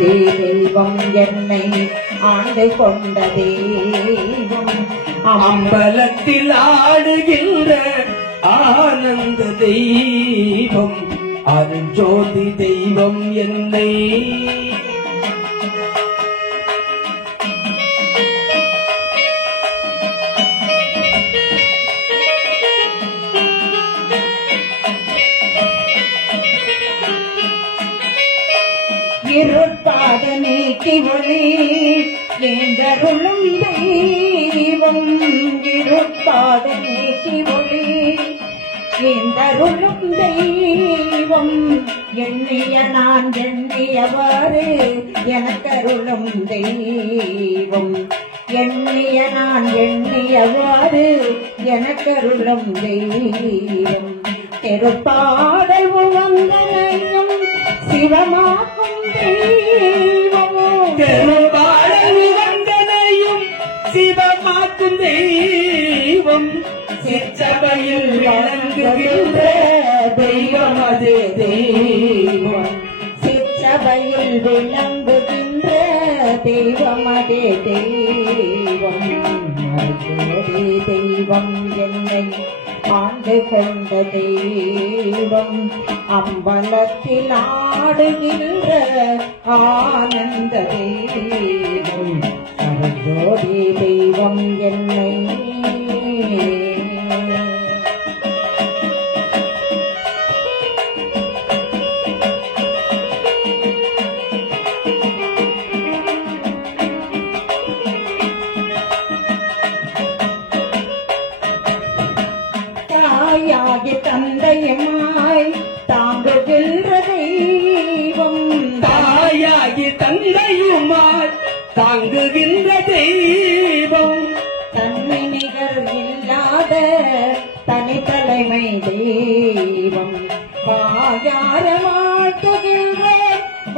தெய்வம் என்னை ஆண்டு கொண்ட தெய்வம் அம்பலத்தில் ஆடுகின்ற ஆனந்த தெய்வம் அருஞ்சோதி தெய்வம் என்னை இருப்பாத நீக்கி ஒளி ஏந்தருளும் தெய்வம் இருப்பாத நீக்கி ஒளி ஏந்தருளும் தெய்வம் எண்ணிய நான் எண்ணியவாறு எனக்கருளும் தெய்வம் எண்ணிய நான் எண்ணியவாறு எனக்கருளும் தெய்வம் திருப்பாடல் உவந்தனையும் சிவமாக்கும் தெய்வம் திருப்பாடல் உவந்தனையும் சிவமாக்கும் தெய்வம் சிற்றபையில் விளங்குகின்ற தெய்வம் அது தெய்வம் சிற்றபையில் விளங்குகின்ற தெய்வம் அதே தெய்வம் தெய்வம் என்னை ஆண்டு கொண்ட தெய்வம் அம்பலத்தில் ஆடுகின்ற ஆனந்த தெய்வம் ஜோதி தெய்வம் என்னை தாயாகி தந்தையுமாய் தாங்குகின்ற தெய்வம் தாயாகி தந்தையுமாய் தாங்குகின்ற தெய்வம் தன்மை நிகர் இல்லாத தனித்தலைமை தெய்வம் வாயார வாழ்த்துகின்ற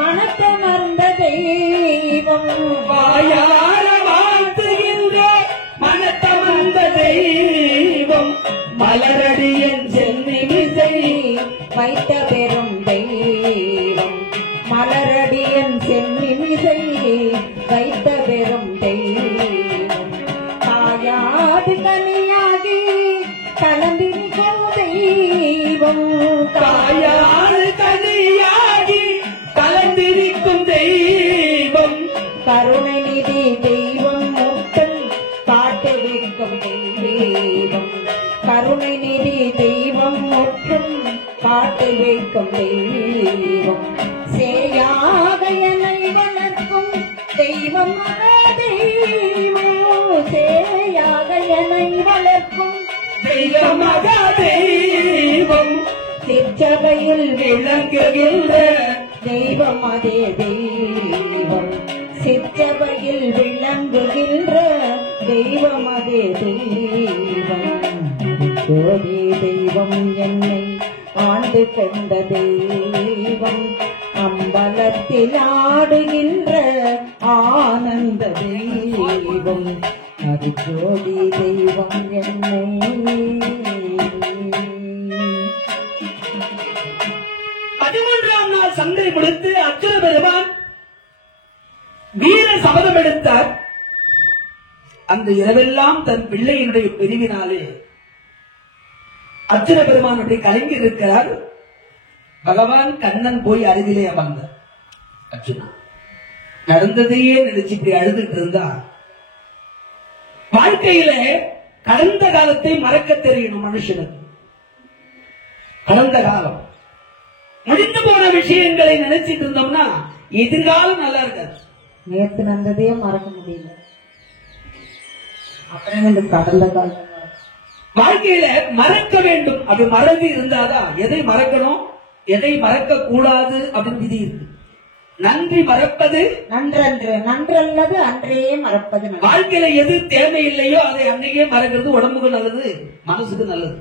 மனத்தமர்ந்த தெய்வம் வாயார வாழ்த்துகின்ற மனத்தமர்ந்த தெய்வம் மலரடியன் சென்னிமிசை வைத்த பெரும் தெய்வம் மலரடியன் சென்னிமிசை வைத்த பெரும் தெய்வம் தாயாது கனியாகி கலந்திருக்கும் தெய்வம் தாயாது கனியாகி கலந்திருக்கும் தெய்வம் கருணை நிதி தெய்வம் முட்டம் காட்டு வைக்கும் தெய்வம் கருணை நிதி தெய்வம் முற்றும் காட்டு வைக்கும் தெய்வம் சேயாக என்னை வளர்க்கும் தெய்வம் தெய்வம் சேயாக என்னை வளர்க்கும் தெய்வம் தெய்வம் சிற்றபையில் விளங்குகின்ற தெய்வம் அதே தெய்வம் சிற்றபையில் விளங்குகின்ற தெய்வம் அதே தெய்வம் ஜோதி தெய்வம் என்னை ஆண்டு கொண்ட தெய்வம் அம்பலத்தில் ஆடுகின்ற ஆனந்த தெய்வம் அது ஜோதி தெய்வம் என்னை 13ஆம் நாள் சண்டை முடித்து அர்ஜுன பெருமான் வீர சபதம் எடுத்தார். அந்த இரவெல்லாம் தன் பிள்ளையினுடைய பிரிவினாலே அர்ஜுன பெருமானுடைய கலங்கி இருக்கிறார். பகவான் கண்ணன் போய் அருகிலே அமர்ந்தார். அர்ஜுனா, நடந்ததையே நினைச்சு இப்படி அழுதுட்டு இருந்தா வாழ்க்கையில கடந்த காலத்தை மறக்க தெரியணும் மனுஷனுக்கு. கடந்த காலம் முடிந்து போன விஷயங்களை நினைச்சிட்டு இருந்தோம்னா எதிர்காலம் நல்லா இருக்காது. நேற்று நடந்ததையே மறக்க முடியல, அப்புறம் இந்த கடந்த காலம் வாழ்க்கையில மறக்க வேண்டும். அப்படி மறந்து இருந்தாதான் எதை மறக்கணும் எதை மறக்க கூடாது அப்படின்னு விதி இருக்கு. நன்றி மறப்பது நன்றன்று, நன்றல்லது அன்றையே மறப்பது. வாழ்க்கையில எது தேவையில்லையோ அதை அன்னைக்கே மறக்கிறது உடம்புக்கு நல்லது, மனசுக்கு நல்லது.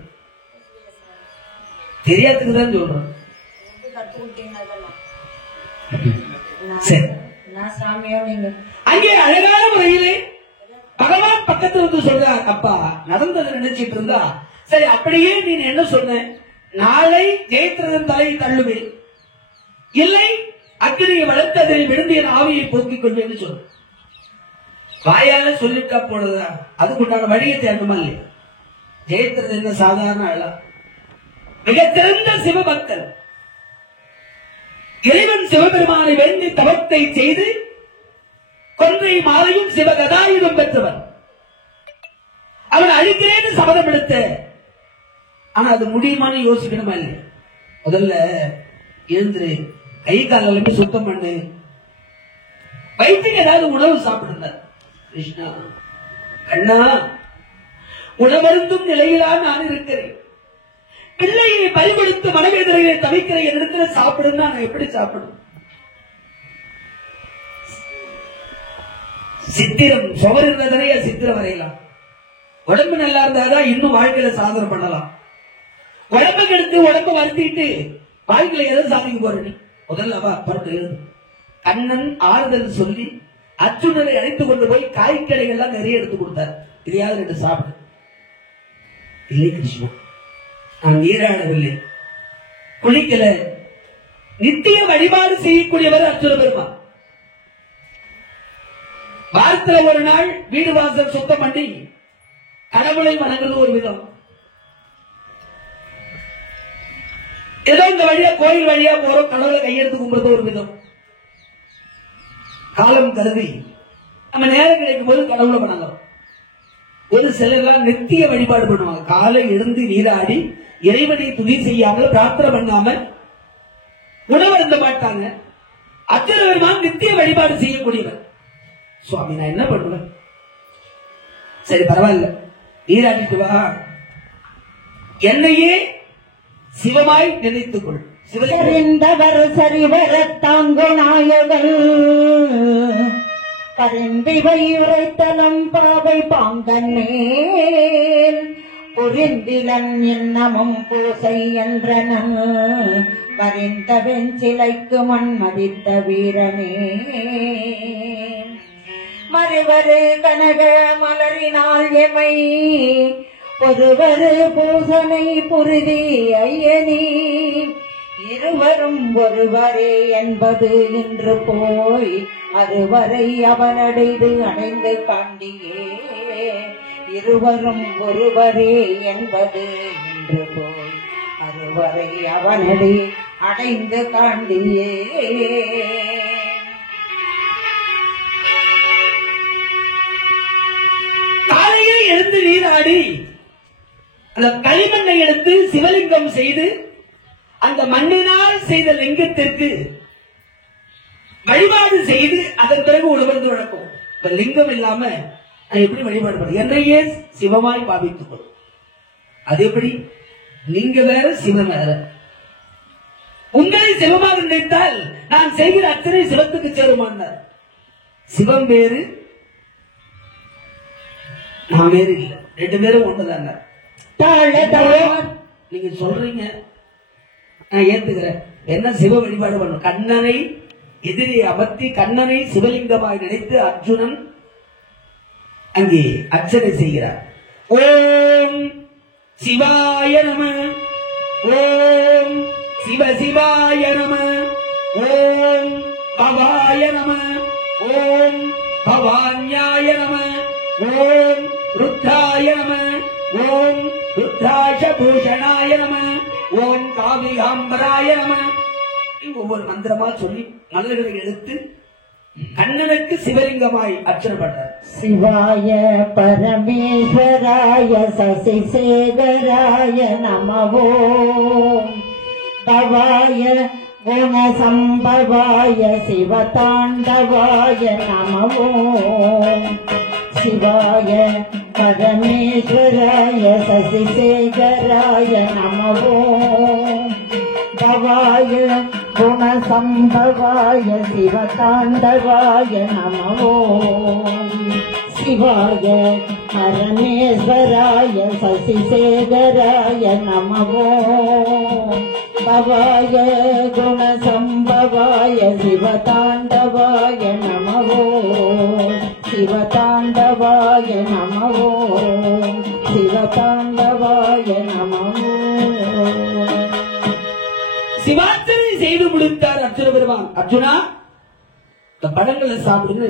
தெரியாதுக்கு தான் சொல்றேன். அங்கே அழகான முறையிலே பகவான் பக்கத்துல வந்து சொல்றார், அப்பா நடந்தது நினைச்சிட்டு இருந்தா சரி, அப்படியே நீ என்ன சொன்ன, நாளை ஜெயத்ரதன் தலையை தள்ளுவேன், இல்லை அக்கினியை வளர்த்து அதனை விழுந்திய ஆவியை போக்கிக் கொண்டேன்னு சொல்லு. வாயால சொல்லிட்டா போனதா? அதுக்குண்டான வழியை தேடணுமா இல்லையா? ஜெயத்திரது என்ன சாதாரண ஆளா? மிக சிறந்த சிவபக்தன். இறைவன் சிவபெருமானை வேண்டி தவத்தை செய்து கொன்றை மாலையும் சிவகதாயுதம் பெற்றவர். அவன் அழிக்கிறேன்னு சபதம் எடுத்த. ஆனா அது முடியுமான்னு யோசிக்கணுமா இல்லையா? முதல்ல எழுந்துரு, கை கால் எல்லாமே சுத்தம் பண்ணு, வயிற்றுக்கு ஏதாவது உணவு சாப்பிடுங்க. கிருஷ்ணா, அண்ணா, உணவருந்தும் நிலையில்தான் நான் இருக்கிறேன். பிள்ளையை பறிகொடுத்து மனவேதனையை தவிக்கிற இடத்துல சாப்பிடுன்னா நான் எப்படி சாப்பிடும்? சித்திரம் சுவர் இருந்ததனே சித்திரம் வரையலாம். உடம்பு நல்லா இருந்தாதான் இன்னும் வாழ்க்கையில சாதனை பண்ணலாம். உடம்பு கெடுத்து உடம்பு வருத்திட்டு வாழ்க்கையில எதாவது சாதிக்க போறேன். முதல்ல பரட்டு எழுது. கண்ணன் ஆறுதல் சொல்லி அர்ஜுனனை அழைத்து கொண்டு போய் காய்கறிகள்லாம் நிறைய எடுத்து கொடுத்தார். இதையாவது ரெண்டு சாப்பிடு. இல்லை கிருஷ்ணா, நான் நீராடவில்லை, குளிக்கல. நித்திய வழிபாடு செய்யக்கூடியவர் அர்ஜுன பெருமான். வாரத்துல ஒரு நாள் வீடு வாசல் சுத்தம் பண்ணி கடவுளை வணங்குறது ஒரு விதம். ஏதோ இந்த வழியா கோயில் வழியா போறோம், கடவுளை கையெடுத்து கும்பிடுறது ஒரு விதம். காலம் கருதி நம்ம நேரம் கிடைக்கும் போது கடவுளை வணங்குறோம். ஒரு சிலர்லாம் நித்திய வழிபாடு பண்ணுவாங்க. காலை எழுந்து நீராடி இறைவனை துதி செய்யாமல் பிரார்த்தனை பண்ணாம உணவு அருந்த மாட்டாங்க. அர்ஜுன பெருமான் நித்திய வழிபாடு செய்யக்கூடியவர். சுவாமி, நான் என்ன பண்ணுவேன்? சரி, பரவாயில்ல, நீராடிட்டு வா, என்னையே சிவமாய் நினைத்துக் கொள். சரிந்தவர் சரிவர தாங்கு நாயகன் பரிந்திவை உரைத்தனம் பாவை பாங்கன்னே புரிந்திலன் இன்னமும் பூசை என்றனன் பரிந்த வெஞ்சிலைக்கு மண் மதித்த வீரனே மறுவரு கனக மலரினால் எமை ஒருவரு பூசனை புரிதி ஐயனி இருவரும் ஒருவரே என்பது இன்று போய் அறுவரை அவனடைந்து அடைந்து காண்டியே இருவரும் ஒருவரே என்பது இன்று போய் அறுவரை அவனடி அடைந்து காண்டியே. காலையில் எழுந்து நீராடி அந்த களிமண்ணை எடுத்து சிவலிங்கம் செய்து அந்த மண்ணினால் செய்த லிங்கத்திற்கு வழிபாடு செய்து அதன் பிறகு உணர்ந்து வழக்கம். இப்ப லிங்கம் இல்லாம நான் எப்படி வழிபாடு பண்ண? என்னையே சிவமாய் பாவித்துக் கொள்ளும். அது எப்படி? நீங்க வேற சிவன் வேற. உங்களை சிவமாக நினைத்தால் நான் செய்கிற அத்தனை சிவத்துக்கு சேருமானார். சிவம் வேறு, நான் வேறு இல்லை, ரெண்டு பேரும் ஒண்ணுதாங்க. நீங்க சொல்றீங்க, நான் ஏத்துக்கிறேன். என்ன சிவ வழிபாடு பண்ணும்? கண்ணனை எதிரே அமர்த்தி கண்ணனை சிவலிங்கமாய் நினைத்து அர்ஜுனன் அங்கே அர்ச்சனை செய்கிறார். ஓம் சிவாய நம, ஓம் சிவ சிவாய நம, ஓம் பவாய நம, ஓம் பவான்யாய நம, ஓம் ருத்ராய நம, ஓம் ருத்ராஷ பூஷணாய நம, ஓம் காவிகாம்பராய நம. ஒவ்வொரு மந்திரமா சொல்லி மலர்களை எடுத்து கண்ணனுக்கு சிவலிங்கமாய் அர்ச்சனை பண்றார். சிவாய பரமேஸ்வராய சசிசேகராய நமவோ பவாய குணசம்பவாய சிவதாண்டவாய நமவோ சிவாய பரமேஸ்வராய சசிசேகராய நமவோ பவாய குணசம்பவாய சிவதாண்டவாய நமவோ சிவாய பரமேஸ்வராய சசிசேகராய நமவோ பவாய குணசம்பவாய சிவதாண்டவாய நமவோ சிவதாண்டவாய நமவோ சிவதாண்டவாய நமவோ. சிவார்ச்சனை செய்து முடித்தார் அர்ஜுன பெருமான். அர்ஜுனா, இந்த பழங்களை சாப்பிடுன்னு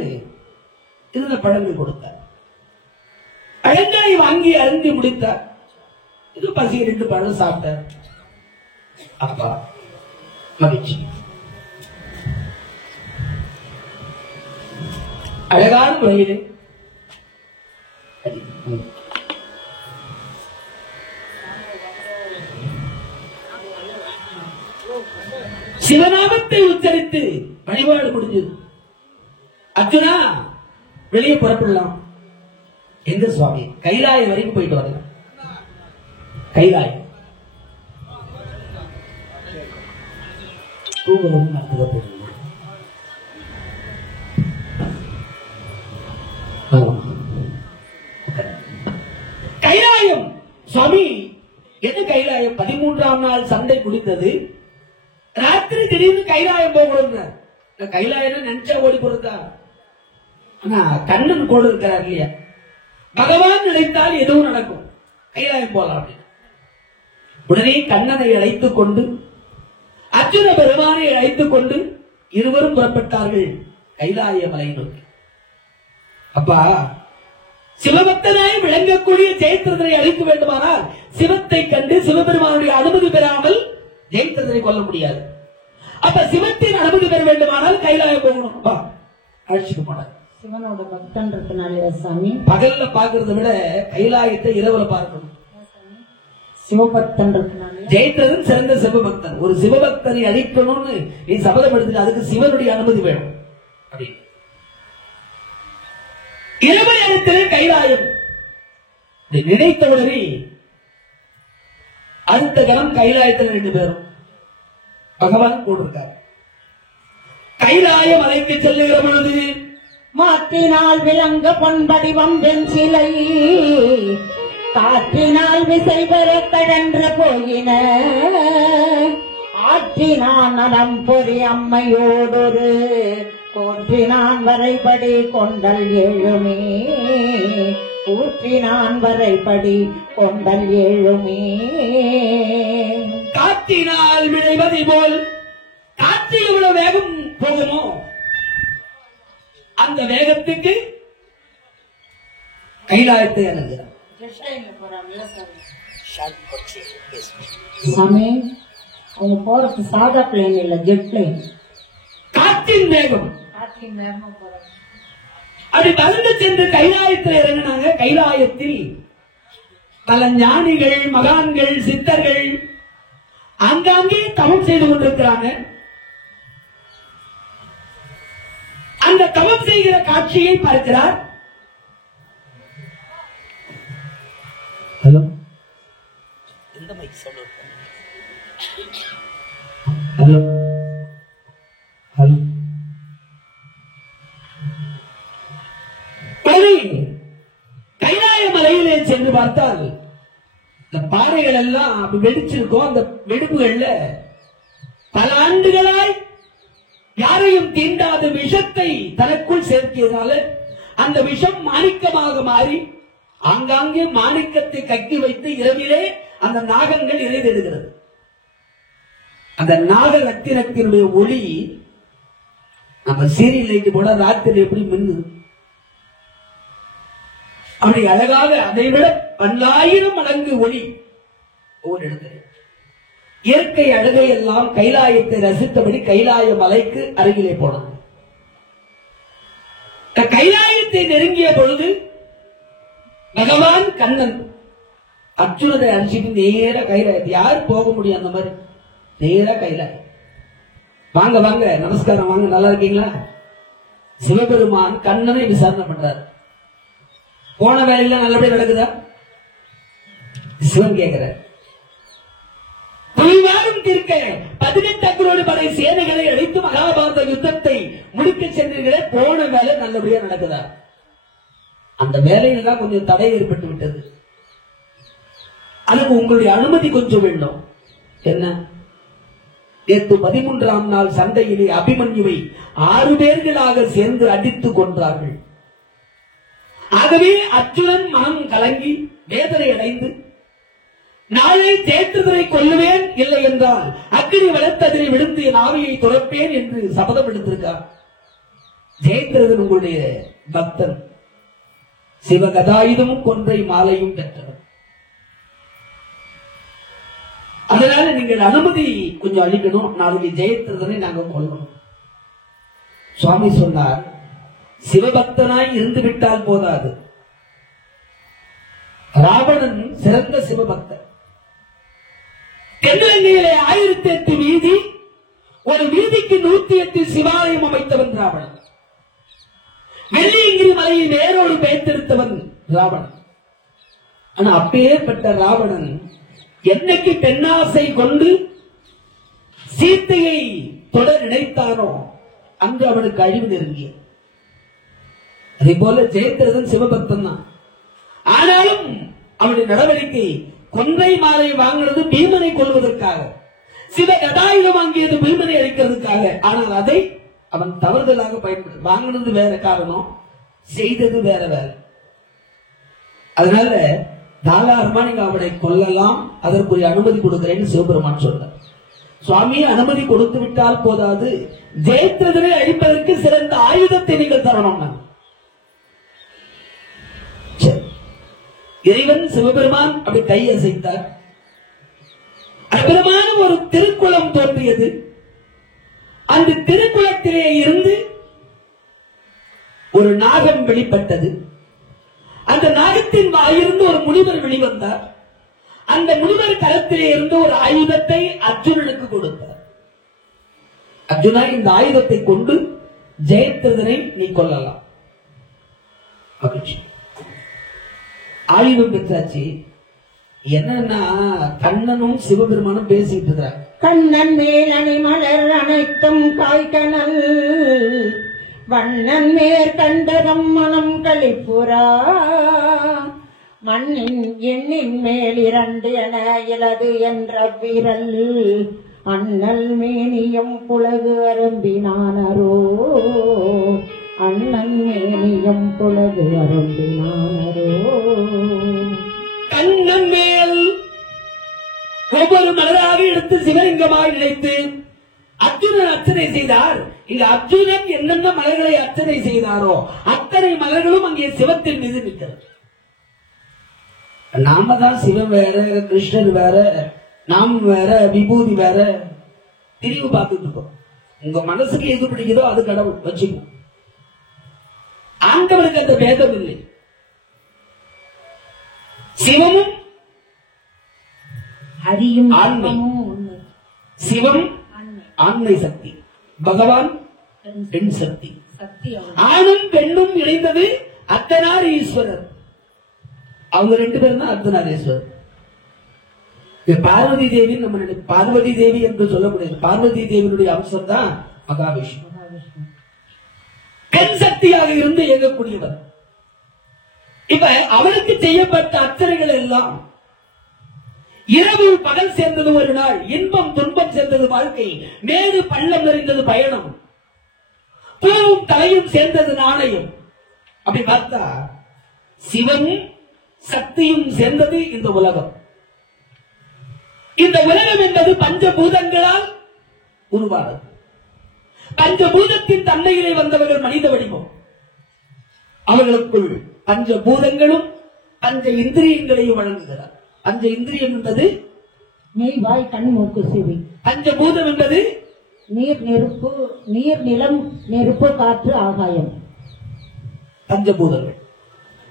இருந்த பழங்கள் கொடுத்தார். பழங்களை வாங்கி அருந்தி முடித்தார். இது பசி 2 பழம் சாப்பிட்டார். அப்பா மகிழ்ச்சி. அழகான முறையிலே சிவநாமத்தை உச்சரித்து வழிபாடு முடிஞ்சது. அர்ஜுனா, வெளியே புறப்படலாம். எங்க சுவாமி? கைலாய வரைக்கும் போயிட்டு வரலாம். கைலாயம் தூங்கவும் கைலாயம் சுவாமி. என்ன கைலாயம்? 13ஆம் நாள் சண்டை குடித்தது. ராத்திரி திடீர்னு கைலாயம் போகணும். கைலாயம் நினைச்சா ஓடி போறதா? ஆனா கண்ணன் கூட இருக்கிறார் இல்லையா? பகவான் நினைத்தால் எதுவும் நடக்கும். கைலாயம் போலாம் அப்படின்னு உடனே கண்ணனை அழைத்துக் கொண்டு அர்ஜுன பெருமானை அழைத்துக் கொண்டு இருவரும் புறப்பட்டார்கள் கைலாய மலை நோக்கி. அப்பா, சிவபக்தனாய் விளங்கக்கூடிய ஜெயத்ரதனை அழிக்க வேண்டுமானால் சிவத்தை கண்டு சிவபெருமானுடைய அனுமதி பெறாமல் ஜெயத்ரதனை கொல்ல முடியாது. அப்ப சிவத்தின் அனுமதி பெற வேண்டுமானால் கைலாயம் போகணும். அப்பா அழைச்சிட்டு போனார். சிவனோட பக்தன்றதுனால சாமி பகல்ல பாக்குறதை விட கைலாயத்தை இரவுல பார்க்கணும். சிவபக்தன்றதுனால ஜெயத்ரதன் சிறந்த சிவபக்தன். ஒரு சிவபக்தனை அழிக்கணும்னு நீ சபதம் எடுத்துட்டு அதுக்கு சிவனுடைய அனுமதி வேணும். அப்படி இரவு நேரத்திலே கைலாயம் நினைத்தவுடனே அடுத்த கணம் கைலாயத்தில் 2 பேரும் பகவான் கூட இருக்கார். கைலாய மலைக்கு செல்லுகிற பொழுது மாற்றினால் விளங்க பொன்படிவம் வெஞ்சிலை காற்றினால் விசை பெற கடன்று போயின ஆற்றினான் நலம் பொறி அம்மையோடொரு போற்றினான் வரைபடி கொண்டல் எழுமே ஊற்றினான் வரைபடி கொண்டல் எழுமே. காற்றினால் விளைவதை போல் காற்று எவ்வளவு வேகம் போகுமோ அந்த வேகத்துக்கு கைலாயத்தை அணுகிறார். சாமி, அவங்க போறது சாதா பிளேன் இல்ல, ஜெட் பிளேன். காற்றின் வேகம் அப்படி பறந்து சென்று கைலாயத்தில் இறங்கினாங்க. கைலாயத்தில் பல ஞானிகள், மகான்கள், சித்தர்கள் அங்காங்கே தவம் செய்து கொண்டிருக்கிறாங்க. அந்த தவம் செய்கிற காட்சியை பார்க்கிறார். ஹலோ, எந்த மைக் சவுண்ட்? Hello hello. கைலாய மலையிலே சென்று பார்த்தால் இந்த பாறைகள் எல்லாம் வெடிச்சிருக்கும். அந்த வெடிப்புகள்ல பல ஆண்டுகளாய் யாரையும் தீண்டாத விஷத்தை தனக்குள் சேர்க்கிறதுனால அந்த விஷம் மாணிக்கமாக மாறி ஆங்காங்கே மாணிக்கத்தை கட்டி வைத்து இரவிலே அந்த நாகங்கள் இறைதெடுகிறது. அந்த நாக ரத்தினத்தினுடைய ஒளி நம்ம சீரியல் லைட்டு போட ராத்திரி எப்படி மின்னுது அப்படி அழகாக அதை விட 10,000 மடங்கு ஒளி ஒவ்வொரு இடத்துல. இயற்கை அழகை எல்லாம் கைலாயத்தை ரசித்தபடி கைலாய மலைக்கு அருகிலே போனது. கைலாயத்தை நெருங்கிய பொழுது பகவான் கண்ணன் அர்ஜுனனை அடிச்சுட்டு நேர கைலாயத்தை யாரு போக முடியும்? அந்த மாதிரி நேர கைலாயம். வாங்க வாங்க, நமஸ்காரம், வாங்க, நல்லா இருக்கீங்களா? சிவபெருமான் கண்ணனை விசாரணை பண்றார். போன வேலையில நல்லபடியா நடக்குதா? சிவன் கேட்கிறார். புலிவாரும் தீர்க்க 18 அக்ரோடு படை சேனைகளை அழைத்து மகாபாரத யுத்தத்தை முடிக்க சென்றீர்களே, போன வேலை நல்லபடியா நடக்குதா? அந்த வேலையில தான் கொஞ்சம் தடை ஏற்பட்டு விட்டது. அதுக்கு உங்களுடைய அனுமதி கொஞ்சம் வேண்டும். என்ன? நேற்று 13ஆம் நாள் சண்டையிலே அபிமன்யுவை 6 பேர்களாக சேர்ந்து அடித்துக் கொன்றார்கள். ஆகவே அர்ஜுனன் மனம் கலங்கி வேதனை அடைந்து நாளை ஜெயத்ரதனை கொல்லுவேன், இல்லை என்றால் அக்கினி வளர்த்ததிரை விழுந்து என் ஆவியை துறப்பேன் என்று சபதம் எடுத்திருக்கார். ஜெயத்ரதன் உங்களுடைய பக்தன், சிவகதாயுதமும் கொன்றை மாலையும் பெற்றவர். அதனால நீங்கள் அனுமதி கொஞ்சம் அளிக்கணும், நாளைக்கு ஜெயத்ரதனை நாங்க கொள்ளணும். சுவாமி சொன்னார், சிவபக்தனாய் இருந்து விட்டால் போதாது. ராவணன் சிறந்த சிவபக்தன். தென்னிலங்கையிலே 1008 வீதி, ஒரு வீதிக்கு 108 சிவாலயம் அமைத்தவன் ராவணன். வெள்ளியங்கிரி மலையை வேரோடு பெயர்த்தெடுத்தவன் ராவணன். ஆனா அப்பேற்பட்ட ராவணன் என்னைக்கு பெண்ணாசை கொண்டு சீத்தையை தொடர் நினைத்தானோ அங்கு அவனுக்கு அழிவு நெருங்கிய. அதே போல ஜெயத்ரதன் சிவபக்தன் தான். ஆனாலும் அவனுடைய நடவடிக்கை கொன்றை மாலை வாங்கினது பீமனை கொள்வதற்காக, சிவகதாயுதம் வாங்கியது பீமனை அழிக்கிறதுக்காக. ஆனால் அதை அவன் தவறுதலாக பயன்படுத்த, வாங்கினது வேற காரணம், செய்தது வேற வேற. அதனால தாராளமா நீங்க அவனை கொல்லலாம், அதற்குரிய அனுமதி கொடுக்கிறேன்னு சிவபெருமான் சொல்றார். சுவாமி அனுமதி கொடுத்து விட்டால் போதாது, ஜெயத்ரதனை அழிப்பதற்கு சிறந்த ஆயுதத்தை நீங்கள் தரணும். இறைவன் சிவபெருமான் அப்படி கை அசைத்தார். அற்புதமான ஒரு திருக்குளம் தோன்றியது. அந்த திருக்குளத்திலே இருந்து ஒரு நாகம் வெளிப்பட்டது. அந்த நாகத்தின் வாயிலிருந்து ஒரு முனிவர் வெளிவந்தார். அந்த முனிவர் களத்திலே இருந்து ஒரு ஆயுதத்தை அர்ஜுனனுக்கு கொடுத்தார். அர்ஜுனா, இந்த ஆயுதத்தை கொண்டு ஜெயத்ரதனை நீ கொள்ளலாம். ஆயுதம் பெற்றாச்சு. என்னன்னா கண்ணனும் சிவபெருமானும் பேசிட்டு இருக்கிறார். கண்ணன் மேல் அணிமலர் அனைத்தும் காய்கனல், வண்ணன் மேற்கண்டதம் மனம் களிப்புறா, மண்ணின் எண்ணின் மேல் 2 என இலது என்ற விரல், அண்ணல் மேனியம் புலகு அரும்பினானரோ, அண்ணன் மேனியம் புலகு அரும்பினானரோ. கண்ணன் மேல் ஒவ்வொரு மலராக எடுத்து சிவலிங்கமாய் நினைத்து அர்ஜுனன் அர்ச்சனை செய்தார். இங்க அர்ஜுனன் என்னென்ன மலர்களை அர்ச்சனை செய்தாரோ அத்தனை மலர்களும் அங்கே சிவத்தின் மீது நிற்கிறது. நாம தான் சிவம் வேற, கிருஷ்ணர் வேற, நாம் வேற, விபூதி வேற பிரிவு பார்த்துட்டு இருக்கோம். உங்க மனசுக்கு எது பிடிக்குதோ அது கடவுள் வச்சுக்கோ. ஆண்டவருக்கு அந்த பேதம் இல்லை. சிவமும் ஹரியும் ஆண்மை, சிவம் ஆண்மை சக்தி, பகவான் பெண் சக்தி. ஆணும் பெண்ணும் இணைந்தது அர்த்தநார் ஈஸ்வரர். அவங்க 2 பேரும் தான் அர்த்தநாரீஸ்வரர். பார்வதி தேவி நம்ம பார்வதி தேவி என்று சொல்ல முடியாது. பார்வதி தேவியுடைய அம்சம் தான் மகாவிஷ்ணு. பெண் சக்தியாக இருந்து இயங்கக்கூடியவர். இப்ப அவருக்கு செய்யப்பட்ட அர்ச்சனைகள் எல்லாம் இரவு பகல் சேர்ந்தது ஒரு நாள், இன்பம் துன்பம் சேர்ந்தது வாழ்க்கை, மேடு பள்ளம் நிறைந்தது பயணம், பூவும் தலையும் சேர்ந்தது நாணயம். அப்படி பார்த்தா சிவமும் சக்தியும் சேர்ந்தது இந்த உலகம். இந்த உலகம் என்பது பஞ்சபூதங்களால் உருவானது. பஞ்சபூதத்தின் தன்மையிலே வந்தவர்கள் மனித வடிவம். அவர்களுக்குள் பஞ்சபூதங்களும் பஞ்ச இந்திரியங்களையும் வழங்குகிறார். பஞ்ச இந்திரியம் என்பது மெய் வாய் கண் மூக்கு செவி. பஞ்சபூதம் என்பது நீர் நெருப்பு, நீர் நிலம் நெருப்பு காற்று ஆகாயம். பஞ்சபூதங்கள்.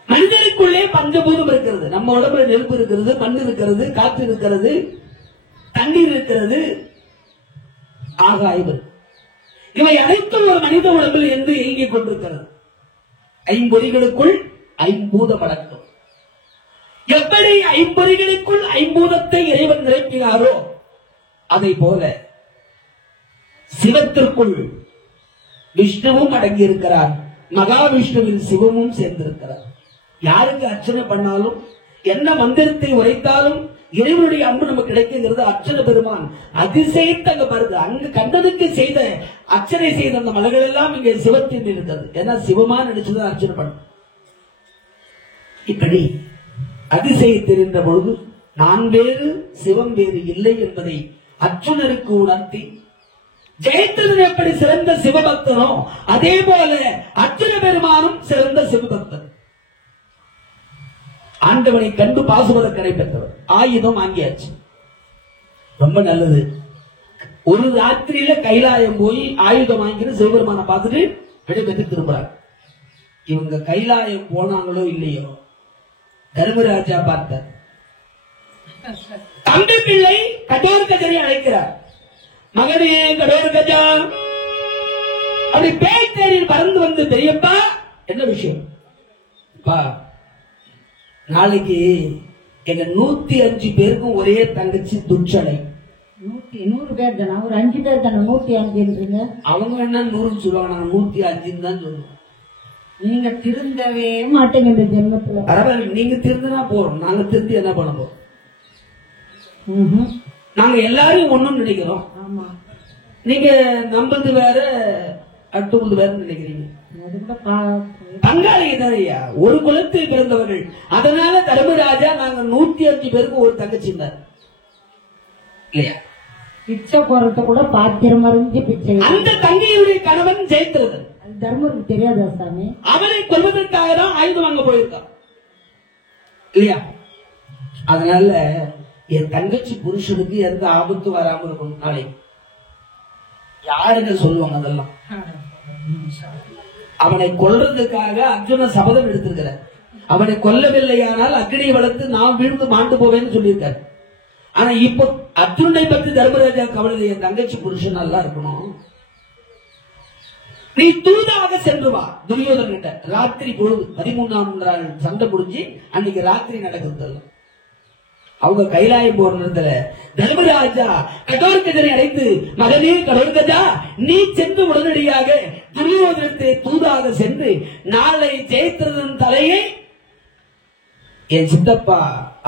மனிதனுக்குள்ளே பஞ்சபூதம் இருக்கிறது. நம்ம உடம்புல நெருப்பு இருக்கிறது, மண் இருக்கிறது, காற்று இருக்கிறது, தண்ணீர் இருக்கிறது, ஆகாயம். இவை அனைத்தும் ஒரு மனித உடம்பில் என்று இயங்கிக் கொண்டிருக்கிறது. ஐம்பொறிகளுக்குள் ஐம்பூதம் அடக்கம். எப்படி ஐம்பொறிகளுக்குள் ஐம்பூதத்தை இறைவன் நிரப்பினாரோ அதை போல சிவத்திற்குள் விஷ்ணுவும் அடங்கியிருக்கிறார். மகாவிஷ்ணுவின் சிவமும் சேர்ந்திருக்கிறார். யாருக்கு அர்ச்சனை பண்ணாலும், என்ன மந்திரத்தை உரைத்தாலும் இறைவனுடைய அன்பு நமக்கு கிடைக்குங்கிறது அர்ச்சனை பெருமான் அதிசயித்து அங்க வருது. அங்கு கண்ணனுக்கு செய்த அர்ச்சனை செய்த அந்த மலர்கள் எல்லாம் இங்கே சிவத்தின் இருக்கிறது. ஏன்னா சிவமா நினைச்சுதான் அர்ச்சனை பண்ண. இப்படி அதிசயித்திருந்த பொழுது நான் வேறு சிவம் வேறு இல்லை என்பதை அர்ஜுனருக்கு உணர்த்தி, ஜெயத்ரதன் எப்படி சிறந்த சிவபக்தனோ அதே போல அர்ஜுன பெருமானும் சிறந்த சிவபக்தன். ஆண்டவனை கண்டு பாசுபதக்கரை பெற்றவர். ஆயுதம் வாங்கியாச்சு, ரொம்ப நல்லது. ஒரு ராத்திரியில கைலாயம் போய் ஆயுதம் வாங்கிட்டு சிவபெருமான பார்த்துட்டு விடைபெற்று திரும்புறாங்க. இவங்க கைலாயம் போனாங்களோ இல்லையோ, தர்மராஜா பார்த்தார். தம்பி பிள்ளை கடோர்கஜரை அழைக்கிறார். மகனே கடோர்கஜா, அப்படி பேய்த்தேரில் பறந்து வந்து, பெரியப்பா என்ன விஷயம்? நாளைக்கு எங்க 105 பேருக்கும் ஒரே தங்கச்சி துச்சலை. 100 பேர் தானே? ஒரு 5 பேர் தானே 105? அவங்க என்ன 100 சொல்லுவாங்க, நாங்க 105 தான் சொல்லுவோம். நீங்க திருந்தவே மாட்டீங்க இந்த ஜென்மத்துல. பரவாயில்ல, நீங்க திருந்தினா போறோம், நாங்க திருந்தி என்ன பண்ண போறோம்? நாங்க எல்லாரும் ஒண்ணும் நினைக்கிறோம். நீங்க நம்பது வேற, அடுத்தது வேற நினைக்கிறீங்க. பங்காளி தான் ஐயா, ஒரு குலத்தில் பிறந்தவர்கள். அதனால தர்மராஜா நாங்க 105 பேருக்கு ஒரு தங்கச்சி இல்லையா? பிச்சை போறத கூட பாத்திரம் அறிஞ்சு பிச்சை. அந்த தங்கையுடைய கணவன் ஜெயத்ரதன். தர்மருக்கு தெரியாதா சாமி? அவனை கொல்வதற்காக தான் ஆயுதம் வாங்க போயிருக்கான் இல்லையா? அதனால என் தங்கச்சி புருஷனுக்கு எந்த ஆபத்து வராமல் இருக்கும். நாளை யாருங்க சொல்லுவாங்க அதெல்லாம்? அவனை கொல்றதுக்காக அர்ஜுன சபதம் எடுத்திருக்கிறார். அவனை கொல்லவில்லையானால் அக்னியை வளர்த்து நான் வீழ்ந்து மாண்டு போவேன்னு சொல்லியிருக்காரு. ஆனா இப்ப அர்ஜுனனை பற்றி தர்மராஜா கவலை, என் தங்கச்சி புருஷன் நல்லா இருக்கணும், நீ தூதாக சென்று வா துரியோதன் கிட்ட. ராத்திரி பொழுது 13ஆம் நாள் சண்டை முடிஞ்சு அன்னைக்கு ராத்திரி நடக்கிறது. அவங்க கைலாயம் போற நேரத்துல தர்மராஜா கடோர்கஜனை அழைத்து, மகனே கடோர்கஜா, நீ சென்று உடனடியாக துரியோதனத்தை தூதாக சென்று நாளை ஜெயத்ரதன் தலையை என் சித்தப்பா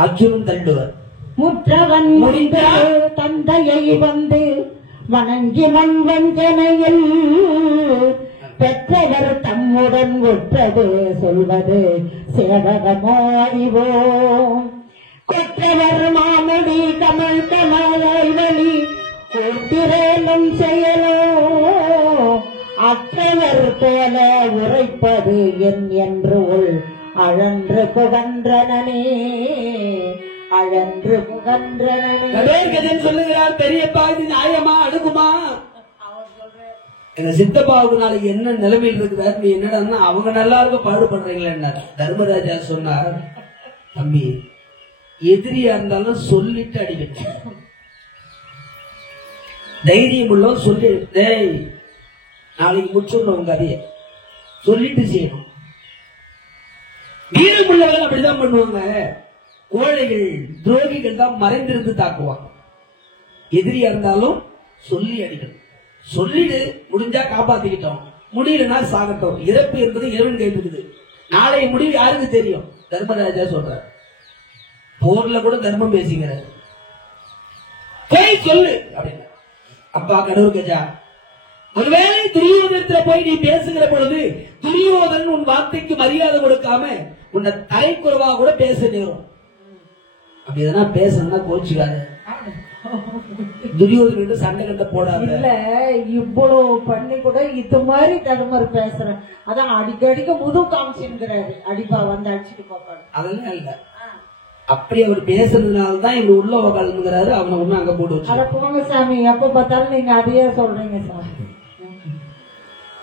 அர்ஜுனன் தள்ளுவர். முற்றவன் முடிந்த தந்தையை வந்து வணங்கி வஞ்சனையில் பெற்றவர் தம்முடன் ஒற்றது சொல்வது சேவகமோ அறிவோம். கொற்றவர் மாமடி கமல் கமலி கூட்டிரேலும் செயலோ அற்றவர் போல உரைப்பது என் என்று உள் அழன்று புகன்றனே அழன்று புகன்றனே சொல்லுகிறார். பெரியப்பா இது நியாயமா அணுகுமா? எங்க சித்தப்பாவுக்கு நாளைக்கு என்ன நிலைமையில் இருக்கிறார், நீ என்னடா அவங்க நல்லா இருக்க பாடுபடுறீங்களா? தர்மராஜா சொன்னார், தம்பி எதிரியா இருந்தாலும் சொல்லிட்டு அடிக்கணும், தைரியம் உள்ள சொல்லி, நாளைக்கு முடிச்சுடுறோம் உங்க கதையை சொல்லிட்டு செய்யணும். வீரம் உள்ளவர்கள் அப்படிதான் பண்ணுவாங்க. கோழைகள் துரோகிகள் தான் மறைந்திருந்து தாக்குவாங்க. எதிரியா இருந்தாலும் சொல்லி அடிக்கணும். சொல்லிடு, முடிஞ்சா காப்பாத்திக்கிட்டோம், முடியலன்னா சாகட்டும். இறப்பு என்பது இறைவன் கைவிடுது. நாளைய முடிவு யாருக்கு தெரியும்? தர்மராஜா சொல்றார். போர்ல கூட தர்மம் பேசிக்கிறார். போய் சொல்லு அப்படின்னு. அப்பா கடோர்கஜா, ஒருவேளை துரியோதனத்துல போய் நீ பேசுகிற பொழுது துரியோதன் உன் வார்த்தைக்கு மரியாதை கொடுக்காம உன்னை தலைக்குறவா கூட பேச நேரும். அப்படி எதனா பேசணும்னா கோச்சுக்காத, துரியோதன சண்டை கட்ட போடாது. இல்ல இவ்வளவு பண்ணி கூட இது மாதிரி தர்மர் பேசுறேன். அதான் அடிக்கடிக்க முது காமிச்சுங்கிறாரு. அடிப்பா வந்து அடிச்சுட்டு போப்பாரு. அதெல்லாம் இல்ல, அப்படி அவர் பேசுறதுனாலதான் இங்க உள்ள கலந்துங்கிறாரு. அவனை ஒண்ணு அங்க போட்டு வச்சு போங்க சாமி. எப்ப பார்த்தாலும் நீங்க அதையே சொல்றீங்க சாமி.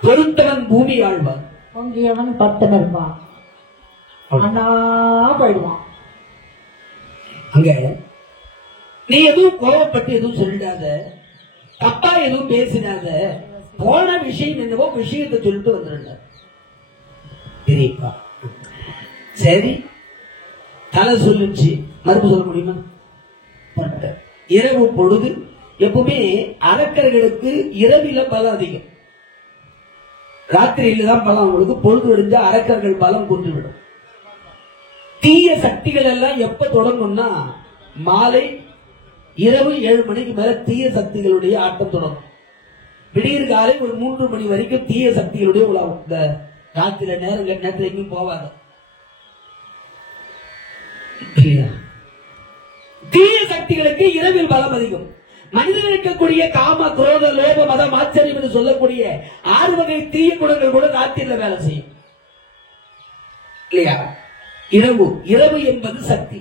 பொருத்தவன் பூமி ஆழ்வான், பொங்கியவன் பத்தனர்பா அண்ணா போயிடுவான். அங்க நீ எதுவும் கோவப்பட்டு எதுவும் சொல்லிடாத, தப்பா எதுவும் பேசினாத, போன விஷயம் என்னவோ விஷயத்தை சொல்லிட்டு வந்துருந்த. பெரியப்பா சரி தலை சொல்லிச்சு, மறுப்பு சொல்ல முடியுமா? இரவு பொழுது எப்பவுமே அரக்கர்களுக்கு இரவில பலம் அதிகம், ராத்திரியில தான் பலம். அவங்களுக்கு பொழுது விடுஞ்சா அரக்கர்கள் பலம் கொண்டு விடும். தீய சக்திகள் எல்லாம் எப்ப தொடங்கும்னா மாலை இரவு 7 மணிக்கு மேல தீய சக்திகளுடைய ஆட்டம் தொடங்கும். விடியற் காலை ஒரு 3 மணி வரைக்கும் தீய சக்திகளுடைய உலகம். இந்த ராத்திரி நேரத்தில் எங்கேயும் போவாங்க. தீய சக்திகளுக்கு இரவில் பலம் அதிகம். மனிதன் இருக்கக்கூடிய காம, குரோத, லோப, மதம், ஆச்சரியம் என்று சொல்லக்கூடிய 6 வகை தீய குணங்கள் கூட ராத்திரில வேலை செய்யும் இல்லையா? இரவு என்பது சக்தி,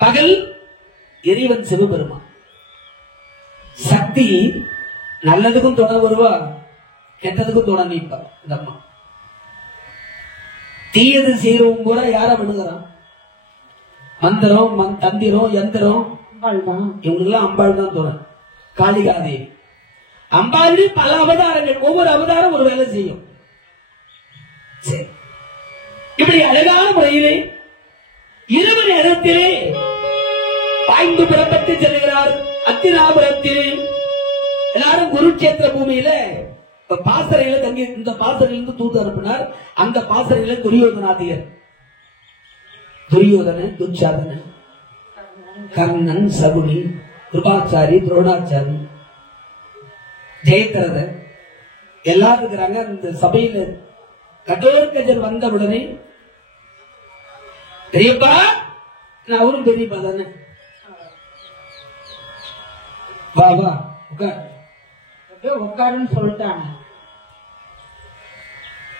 பகல் இறைவன் சிவபெருமான். சக்தி நல்லதுக்கும் துணை வருவா, கெட்டதுக்கும் துணை நீப்பா. இந்த அம்மா தீயது செய்யறவங்க கூட யார விழுகிறான்? மந்திரம், தந்திரம், யந்திரம், இவங்களுக்கெல்லாம் அம்பாள் தான் துணை. காளிகாதேவி, அம்பாளி பல அவதாரங்கள், ஒவ்வொரு அவதாரம் ஒரு வேலை செய்யும். சரி, இப்படி அழகான முறையிலே இரவு நேரத்திலே பாய்ந்து புறப்பட்டு செல்கிறார். அத்தினாபுரத்திலே எல்லாரும் குருட்சேத்திர பூமியில பாசறையில தங்கி, இந்த பாசறையிலிருந்து தூது அனுப்பினார். அந்த பாசறையில துரியோதனாதியர், துரியோதனன், துச்சாதனன், கர்ணன், சகுனி, கிருபாச்சாரி, துரோணாச்சாரி, ஜெயத்ரதன் எல்லாரும் இருக்கிறாங்க. அந்த சபையில கடோர்கஜர் வந்தவுடனே, பெரியப்பா, அவரும் பெரியப்பா தானே, வா வா உட்காருன்னு சொல்லிட்டாங்க.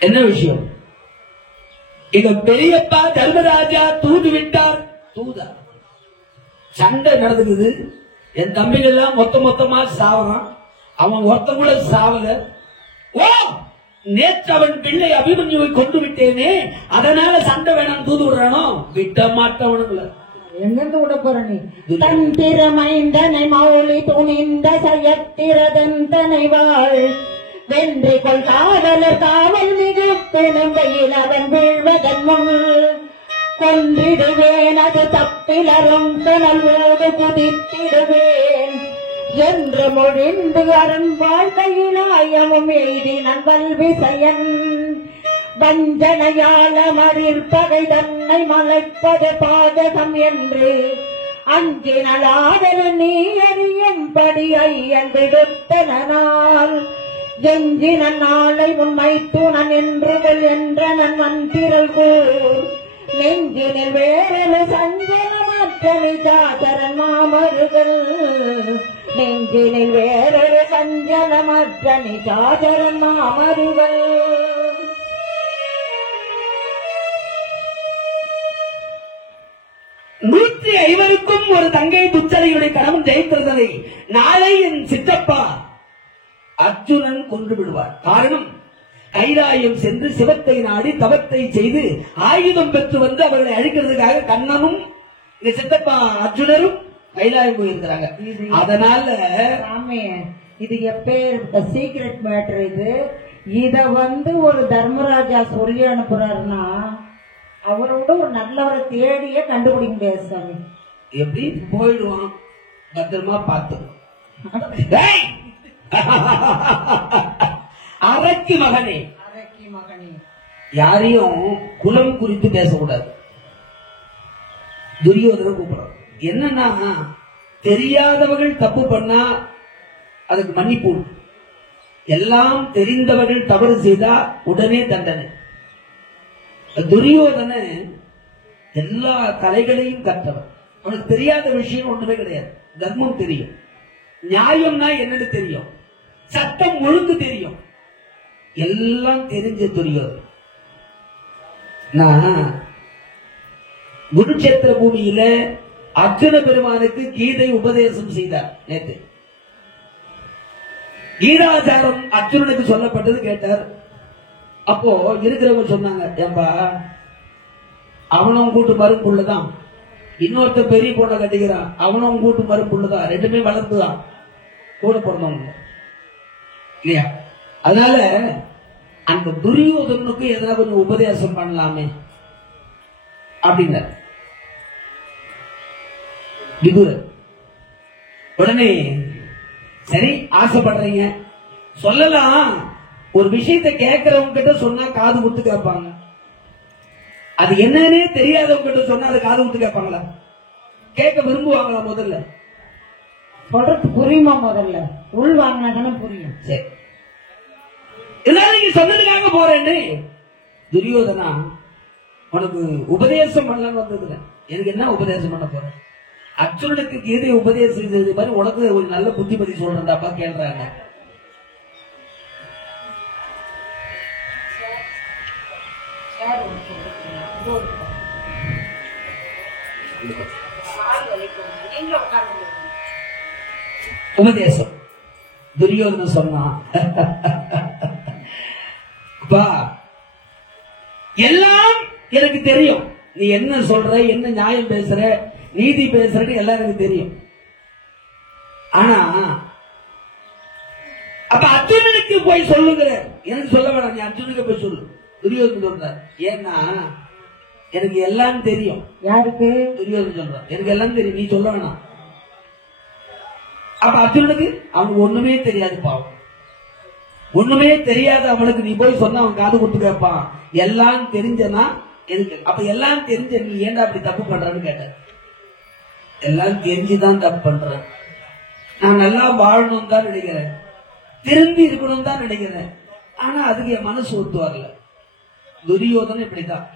என்ன விஷயம்? எங்க பெரியப்பா தர்மராஜா தூது விட்டார். தூதா சண்டை நடக்குது. என் தம்பிகள் எல்லாம் மொத்தமா சாவறான். அவன் ஒருத்த கூட சாவல. ஓ, நேற்று அவன் பிள்ளை அபிமன்யுவை கொண்டு விட்டேனே, அதனால சண்டை வேணாம் தூது விடுறானோ? விட்ட மாட்டவனுங்கள எங்கிருந்து விட போற நீ? தன் திறமைந்தனை மௌலி துணிந்த சயத்திரதந்தனை வாழ் வென்றி கொள் காவலர் காவல் மிகு பெரும்பையில் அவன் வீழ்வதன் முன் கொன்றிடுவேன், அது தப்பிலரும் கனலோடு குதித்திடுவேன் என்று மொழிந்து அரண் வாழ்க்கையில் ஆயமும் எய்தினன் வல்விசையன். வஞ்சனையால மறிற்பகை தன்னை மலைப்பது பாதகம் என்று அஞ்சினலாதன நீ அறியன்படி ஐயன் விடுத்தனால் எஞ்சின நாளை உண்மை துணன் என்று என்றனன் மந்திரல் கூர் நெஞ்சினில் வேறொரு சஞ்சலமற்ற நிஜாச்சரன் மாமருகள். நெஞ்சினில் வேறொரு சஞ்சலமற்ற நிஜாச்சரன் மாமருகள். நூற்றி 5 ஒரு தங்கை துச்சலையுடைய கணவன் ஜெயத்ரதனை நாளை என் சித்தப்பா அர்ஜுனன் கொன்று விடுவார். காரணம், கைலாயம் சென்று சிவத்தை நாடி தவத்தை செய்து ஆயுதம் பெற்று வந்து அவர்களை அழிக்கிறதுக்காக கண்ணனும் இந்த சித்தப்பா அர்ஜுனரும் கைலாயம் போயிருக்கிறாங்க. அதனால இது எப்ப சீக்ரெட் மேட்டர். இத ஒரு தர்மராஜா சொல்லி அனுப்புறாருன்னா அவரோட ஒரு நல்லவரை தேடியே கண்டுபிடிக்க முடியாது சாமி. எப்படி போயிடுவான்? பத்திரமா பார்த்து. அரக்கி மகனே, யாரையும் குலம் குறித்து பேசக்கூடாது. துரியோதனை கூப்பிடுறோம். என்னன்னா, தெரியாதவர்கள் தப்பு பண்ணா அதுக்கு மன்னிப்பு. எல்லாம் தெரிந்தவர்கள் தவறு செய்தா உடனே தண்டனை. துரியோதன எல்லா கலைகளையும் கற்றவர். அவனுக்கு தெரியாத விஷயம் ஒண்ணுமே கிடையாது. தர்மம் தெரியும், நியாயம்னா என்னன்னு தெரியும், சட்டம் ஒழுங்கு தெரியும், எல்லாம் தெரிஞ்ச துரியோதனன். நான் குருட்சேத்திர பூமியில அர்ஜுன பெருமானுக்கு கீதை உபதேசம் செய்தார். நேற்று கீதாச்சாரம் அர்ஜுனனுக்கு சொல்லப்பட்டது கேட்டார். அப்போ இருக்கிறவங்க சொன்னாங்க, ஏம்பா அவனும் கூட்டு மறுப்புள்ளதான், இன்னொருத்த பெரிய பொண்ணை கட்டிக்கிறான், அவனும் கூட்டு மறுப்புள்ளதான், ரெண்டுமே வளர்ந்துதான் கூட பிறந்தவங்க இல்லையா? அதனால அந்த துரியோதனுக்கு எதனா கொஞ்சம் உபதேசம் பண்ணலாமே அப்படின்னா விதுரர் உடனே சரி ஆசைப்படுறீங்க சொல்லலாம். ஒரு விஷயத்தை கேட்கறவங்க கிட்ட சொன்னா காது குத்து கேட்பாங்க. அது என்னன்னே தெரியாதவங்க கிட்ட சொன்னா அது காது குத்து கேட்பாங்களா? கேட்க விரும்புவாங்களா? முதல்ல சொல்றது புரியுமா? முதல்ல உள் வாங்கினா தானே புரியும். சரி, எல்லாரும் நீங்க சொன்னதுக்காக போறேன்னு துரியோதனா உனக்கு உபதேசம் பண்ணலான்னு வந்ததுல எனக்கு என்ன உபதேசம் பண்ண போறேன்? அர்ஜுனனுக்கு கீதை உபதேசம் செய்தது மாதிரி உனக்கு ஒரு நல்ல புத்திமதி சொல்றேன்டாப்பா கேள்றாங்க. உபதேசம் துரியோதனன் சொன்னான், எல்லாம் எனக்கு தெரியும், நீ என்ன சொல்ற, என்ன நியாயம் பேசுற, நீதி பேசுறன்னு எல்லாம் எனக்கு தெரியும். ஆனா அப்ப அர்ஜுனனுக்கு போய் சொல்லுங்க, எனக்கு சொல்ல வேணாம், நீ அர்ஜுனுக்கு போய் சொல்லு. துரியோதனன் சொல்றார், ஏன்னா எனக்கு எல்லாம் தெரியும். யாருக்கு? துரியோதனன் சொல்றான், எனக்கு எல்லாம் தெரியும், நீ சொல்ல வேணாம். அப்ப அர்ஜுனனுக்கு அவனுக்கு ஒண்ணுமே தெரியாது, பாவம், ஒண்ணுமே தெரியாது அவனுக்கு. நீ போய் சொன்னா அவன் காது கொடுத்து கேட்பான், எல்லாம் தெரிஞ்சனா எதுக்கு? அப்ப எல்லாம் தெரிஞ்ச நீ ஏன்டா அப்படி தப்பு பண்றன்னு கேட்ட. எல்லாம் தெரிஞ்சுதான் தப்பு பண்றேன், நான் நல்லா வாழணும் தான் நினைக்கிறேன், திரும்பி இருக்கணும் தான் நினைக்கிறேன், ஆனா அதுக்கு என் மனசு ஒத்து வரல. துரியோதனன் இப்படித்தான்,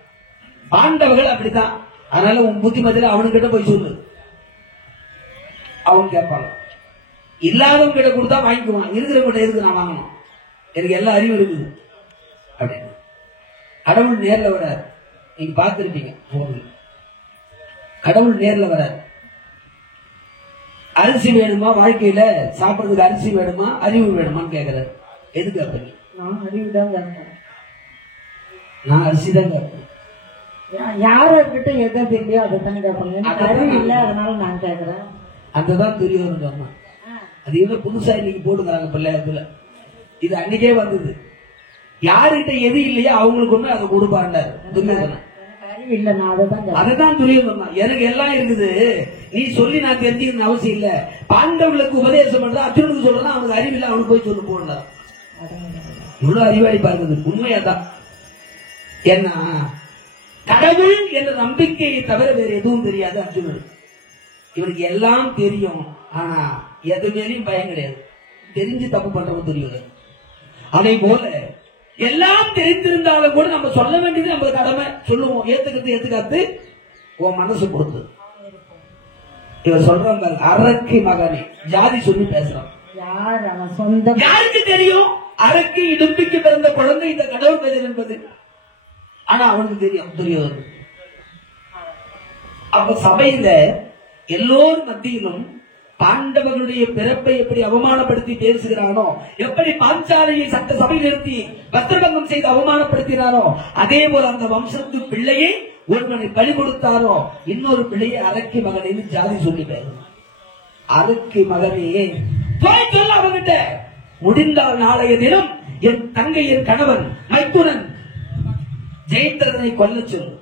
பாண்டவர்கள் அப்படித்தான். அதனால உன் புத்திமதியில அவனுக்கிட்ட போய் சொல்லு, அவன் கேட்பாங்க. இல்லாதவங்க கிட்ட கொடுத்தா வாங்கிக்குவான், இருக்கிறவங்க இருக்கு நான் வாங்கணும், எனக்கு எல்லா அறிவும் இருக்குது அப்படின்னு. கடவுள் நேர்ல வராது, நீங்க பார்த்திருப்பீங்க போன்ல, கடவுள் நேர்ல வராது. அரிசி வேணுமா, வாழ்க்கையில சாப்பிடுறதுக்கு அரிசி வேணுமா, அறிவு வேணுமான்னு கேட்கிறாரு. எதுக்கு அப்படி? நான் அறிவுதான் கேட்பேன், நான் அரிசி தான் கேட்பேன். யார்கிட்ட எது இல்லையோ அதை தான் கேட்பாங்க, எனக்கு அறிவு இல்லை அதனால நான் கேட்கிறேன். அதுதான் துரியோதனன் சொன்னான். அது என்ன புதுசா இன்னைக்கு போட்டுக்கிறாங்க பிள்ளையாத்துல, இது அன்னைக்கே வந்தது. யாருகிட்ட எது இல்லையோ அவங்களுக்கு ஒண்ணு அதை கொடுப்பாண்டாரு துரியோதனன். அதுதான் துரியோதனன், எனக்கு எல்லாம் இருக்குது, நீ சொல்லி நான் தெரிஞ்சுக்கணும் அவசியம் இல்ல. பாண்டவர்களுக்கு உபதேசம் பண்றதா அர்ஜுனுக்கு சொல்றதா அவனுக்கு அறிவு இல்லை, அவனுக்கு போய் சொல்லு போனா இவ்வளவு அறிவாளி பார்க்குது. உண்மையாதான், ஏன்னா கடவுள் என்ற நம்பிக்கையை தவிர வேற எதுவும் தெரியாது அர்ஜுனன். இவனுக்கு எல்லாம் தெரியும், ஆனா எது மேலேயும் பயம் கிடையாது, தெரிஞ்சு தப்பு பண்றவங்க துரியோதனன். அதே போல எல்லாம் தெரிந்திருந்தாலும் கூட நம்ம சொல்ல வேண்டியது நம்ம கடமை, சொல்லுவோம். ஏத்துக்கிறது உன் மனசு கொடுத்து. இவர் சொல்றாங்க, அரக்கி மகனே, ஜாதி சொல்லி பேசுறான். யாருக்கு தெரியும் அரக்கி இடும்பிக்கு பிறந்த குழந்தை இந்த கடவுள் கதிர் என்பது? ஆனா அவனுக்கு தெரியும் துரியோதனன். அப்ப சபையில எல்லோரும் மத்தியிலும் பாண்டவர்களுடைய பிறப்பை எப்படி அவமானப்படுத்தி பேசுகிறானோ, எப்படி பாஞ்சாலையை சட்ட சபை நிறுத்தி வஸ்திரபங்கம் செய்து அவமானப்படுத்தினாரோ, அதே போல அந்த வம்சத்து பிள்ளையை ஒருவனை பலி கொடுத்தாரோ, இன்னொரு பிள்ளையை அரக்கி மகனை ஜாதி சொல்லிட்டாரு. அரக்கி மகனே போய் சொல்ல அவன்கிட்ட, முடிந்தால் நாளைய தினம் என் தங்கையின் கணவன் மைத்துனன் ஜெயந்திரனை கொல்ல சொல்லு,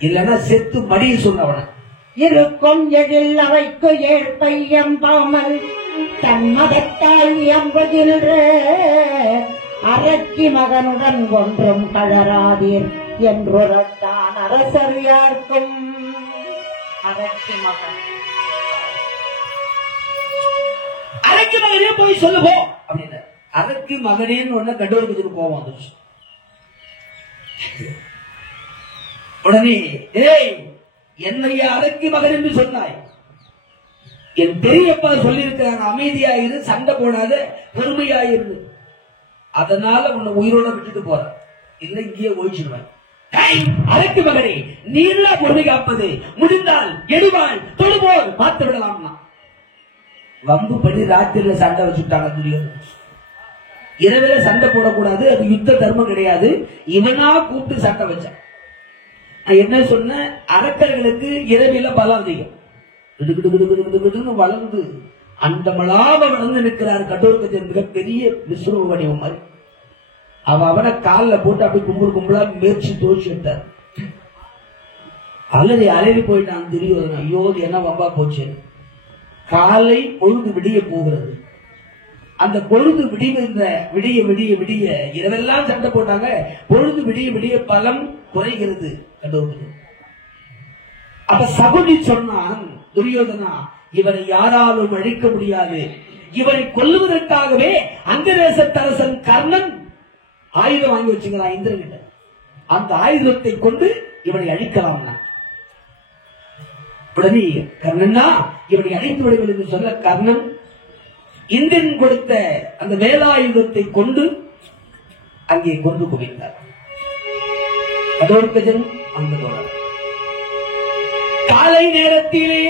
இல்லைன்னா செத்து மடிய சொன்னவன. இருக்கும் எழில் அவைக்கு ஏற்பையம் பாமல் தன்மதத்தால் இயம்புகின்ற அரக்கி மகனுடன் ஒன்றும் கழறாதீர் என்றுரைத்தான் அரசர் யார்க்கும். அரக்கி மகன், அரக்கி மகனே போய் சொல்லுவோம் அப்படின்னு. அரக்கி மகனேன்னு ஒண்ணு கண்டோருக்கு போவோம். உடனே ஏய் என்னைய அரக்கி மகன் என்று சொன்னாய், என் பெரியப்பா சொல்லியிருக்கிறாங்க, அமைதியாயிரு, சண்டை போடாத, பொறுமையாயிரு, அதனால உன்னை உயிரோட விட்டுட்டு போற, இல்ல இங்கேயே ஓய்ச்சிடுவேன். அரக்கி மகனே, நீங்களா பொறுமை காப்பது, முடிந்தால் எடுவாள் தொழுவோல் பார்த்து விடலாம்னா வம்பு பண்ணி ராத்திரில சண்டை வச்சுட்டாங்க துரியோதனன். இரவில சண்டை போடக்கூடாது, அது யுத்த தர்மம் கிடையாது. இவனா கூப்பிட்டு சண்டை வச்சான். என்ன சொன்ன, அரக்கர்களுக்கு இரவில பலம் அதிகம், வளர்ந்து அண்டமளாவ வளர்ந்து நிற்கிறார் கடோர்கஜன், மிகப்பெரிய விஸ்வரூப வடிவம் மாதிரி. அவனை காலில் போட்டு அப்படி கும்பலா முயற்சி தோல்வி எடுத்தார். அலறி போயிட்டான் துரியோதனன். ஐயோ என்ன வம்பா போச்சு. காலை பொழுது விடிய போகிறது. அந்த பொழுது விடிய விடிய இரவெல்லாம் சண்டை போட்டாங்க. பொழுது விடிய பலம் குறைகிறது. அப்ப சகுனி சொன்னான், துரியோதனா, இவரை யாராலும் அழிக்க முடியாது, இவரை கொல்லுவதற்காகவே அங்கதேசத்தரசன் கர்ணன் ஆயுதம் வாங்கி வச்சுக்கிறான் இந்திரன். அந்த ஆயுதத்தை கொண்டு இவனை அழிக்கலாம். உடனே கர்ணனா இவனை அழைத்து விடுங்கள் என்று சொல்ல கர்ணன் இந்திரன் கொடுத்த அந்த வேலாயுதத்தை கொண்டு அங்கே கொண்டு குவித்தார். கடோர்கஜன் அந்த காலை நேரத்திலே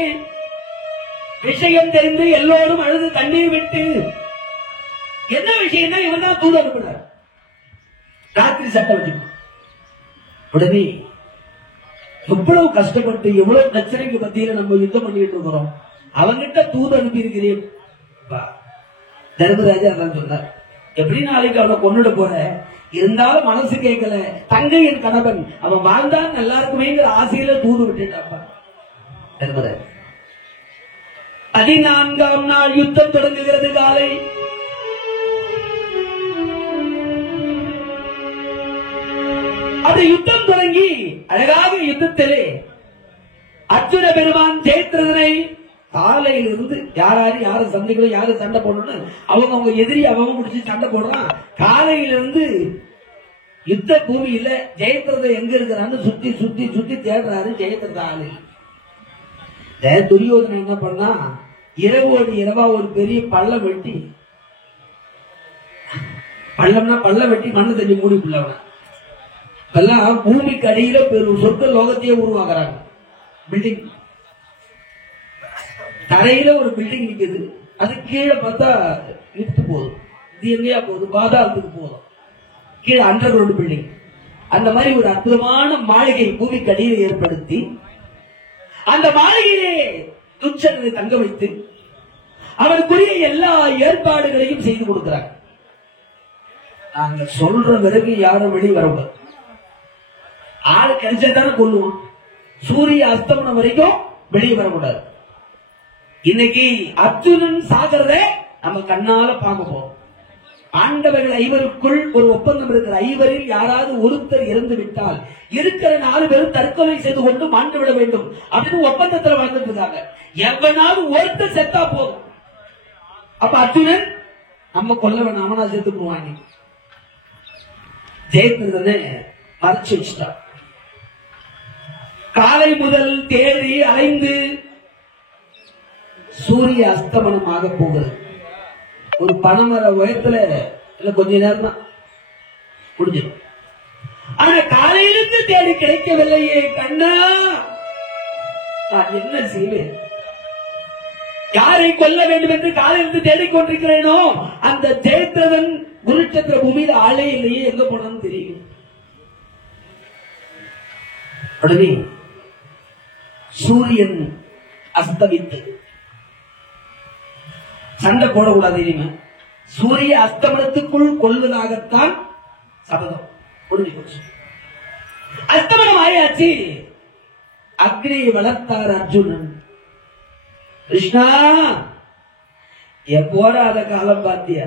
விஷயம் தெரிந்து எல்லோரும் அழுது தண்ணீர் விட்டு என்ன விஷயம்னா இவன் தான் தூது அனுப்பினார். ராத்திரி சட்டம் வச்சு உடனே எவ்வளவு கஷ்டப்பட்டு எவ்வளவு பிரச்சனைக்கு மத்தியில நம்ம யுத்தம் பண்ணிட்டு இருக்கிறோம், அவங்கிட்ட தூது அனுப்பி இருக்கிறேன். தர்மராஜா அதான் சொன்னார், எப்படி நாளைக்கு அவனை கொண்டுட போற, இருந்தாலும் மனசு கேட்கல, தங்கையின் கணவன் அவன் வாழ்ந்தான் நல்லா இருக்குமேங்கிற ஆசையில தூது விட்டுட்டாப்பா தர்மராஜ். 14ஆம் நாள் யுத்தம் தொடங்குகிறது. காலை அந்த யுத்தம் தொடங்கி அழகாக யுத்தத்திலே அர்ஜுன பெருமான் ஜெயத்ரதனை காலையில் இருந்து யாரு சண்டைகளும் யாரு சண்டை போடணும் அவங்க எதிரி அவங்க முடிச்சு சண்டை போடுறான். காலையிலிருந்து யுத்த பூமியில ஜெயத்ரதன் எங்க இருக்கிறான்னு சுத்தி சுத்தி சுத்தி தேடுறாரு. ஜெயத்ரத ஆளு துரியோதனை என்ன பண்ணா, இரவோடு இரவா ஒரு பெரிய பள்ளம் வெட்டி, பள்ளம் வெட்டி மண்ணு தண்ணி மூடிக்குள்ளவன எல்லாம் பூமிக்கு அடியில பெரும் சொர்க்க லோகத்தையே உருவாக்குறாங்க. பில்டிங் தரையில ஒரு பில்டிங் நிக்குது, அது கீழே பார்த்தா இட்டு போதும், இது எங்கேயா போகுது, பாதாளத்துக்கு போதும், கீழே அண்டர் கிரவுண்ட் பில்டிங். அந்த மாதிரி ஒரு அற்புதமான மாளிகை பூமிக்கு அடியில் ஏற்படுத்தி அந்த மாளிகையிலே துச்சனை தங்க வைத்து அவனுக்குரிய எல்லா ஏற்பாடுகளையும் செய்து கொடுக்கிறாங்க. நாங்க சொல்ற பிறகு யாரும் வெளியே வரக்கூடாது, ஆளு கிடைச்சதானே கொள்ளுவோம், சூரிய அஸ்தமனம் வரைக்கும் வெளியே வரக்கூடாது. இன்னைக்கு அர்ஜுனன் சாகிறத நம்ம கண்ணால பார்க்க போறோம். ஆண்டவர்கள் 5 ஒரு ஒப்பந்தம் இருக்கிற 5 யாராவது ஒருத்தர் இறந்து விட்டால் இருக்கிற 4 பேரும் தற்கொலை செய்து கொண்டு மாண்டு விட வேண்டும் அப்படின்னு ஒப்பந்தத்தில் வாழ்ந்துட்டு இருக்காங்க. எவனாவது ஒருத்தர் செத்தா போதும், அப்ப அர்ஜுனன் நம்ம கொல்ல வேணாம், அவனா செத்து போவாங்க. ஜெயத்ரதனை மறைச்சு வச்சுட்டான். காலை முதல் தேடி அலைந்து சூரிய அஸ்தமனமாக போகிறது. ஒரு பனைமர உயரத்துல கொஞ்ச நேரம் தான் முடிஞ்சிடும். ஆனா காலையிலிருந்து தேடி கிடைக்கவில்லையே கண்ணா, நான் என்ன செய்வேன், யாரை கொல்ல வேண்டும் என்று காலையிலிருந்து தேடிக்கொண்டிருக்கிறேனோ அந்த ஜெயத்ரதன் குருட்சத்திர பூமியில ஆளே இல்லையே, எங்க போனான்னு தெரியும். உடனே சூரியன் அஸ்தமித்து, சண்டை போடக்கூடாது இனிமே, சூரிய அஸ்தமனத்துக்குள் கொள்வதாகத்தான் சபதம் புரிஞ்சு போச்சு. அஸ்தமனம் ஆயாச்சு, அக்னியை வளர்த்தார் அர்ஜுனன். கிருஷ்ணா போராத காலம் பார்த்தியா,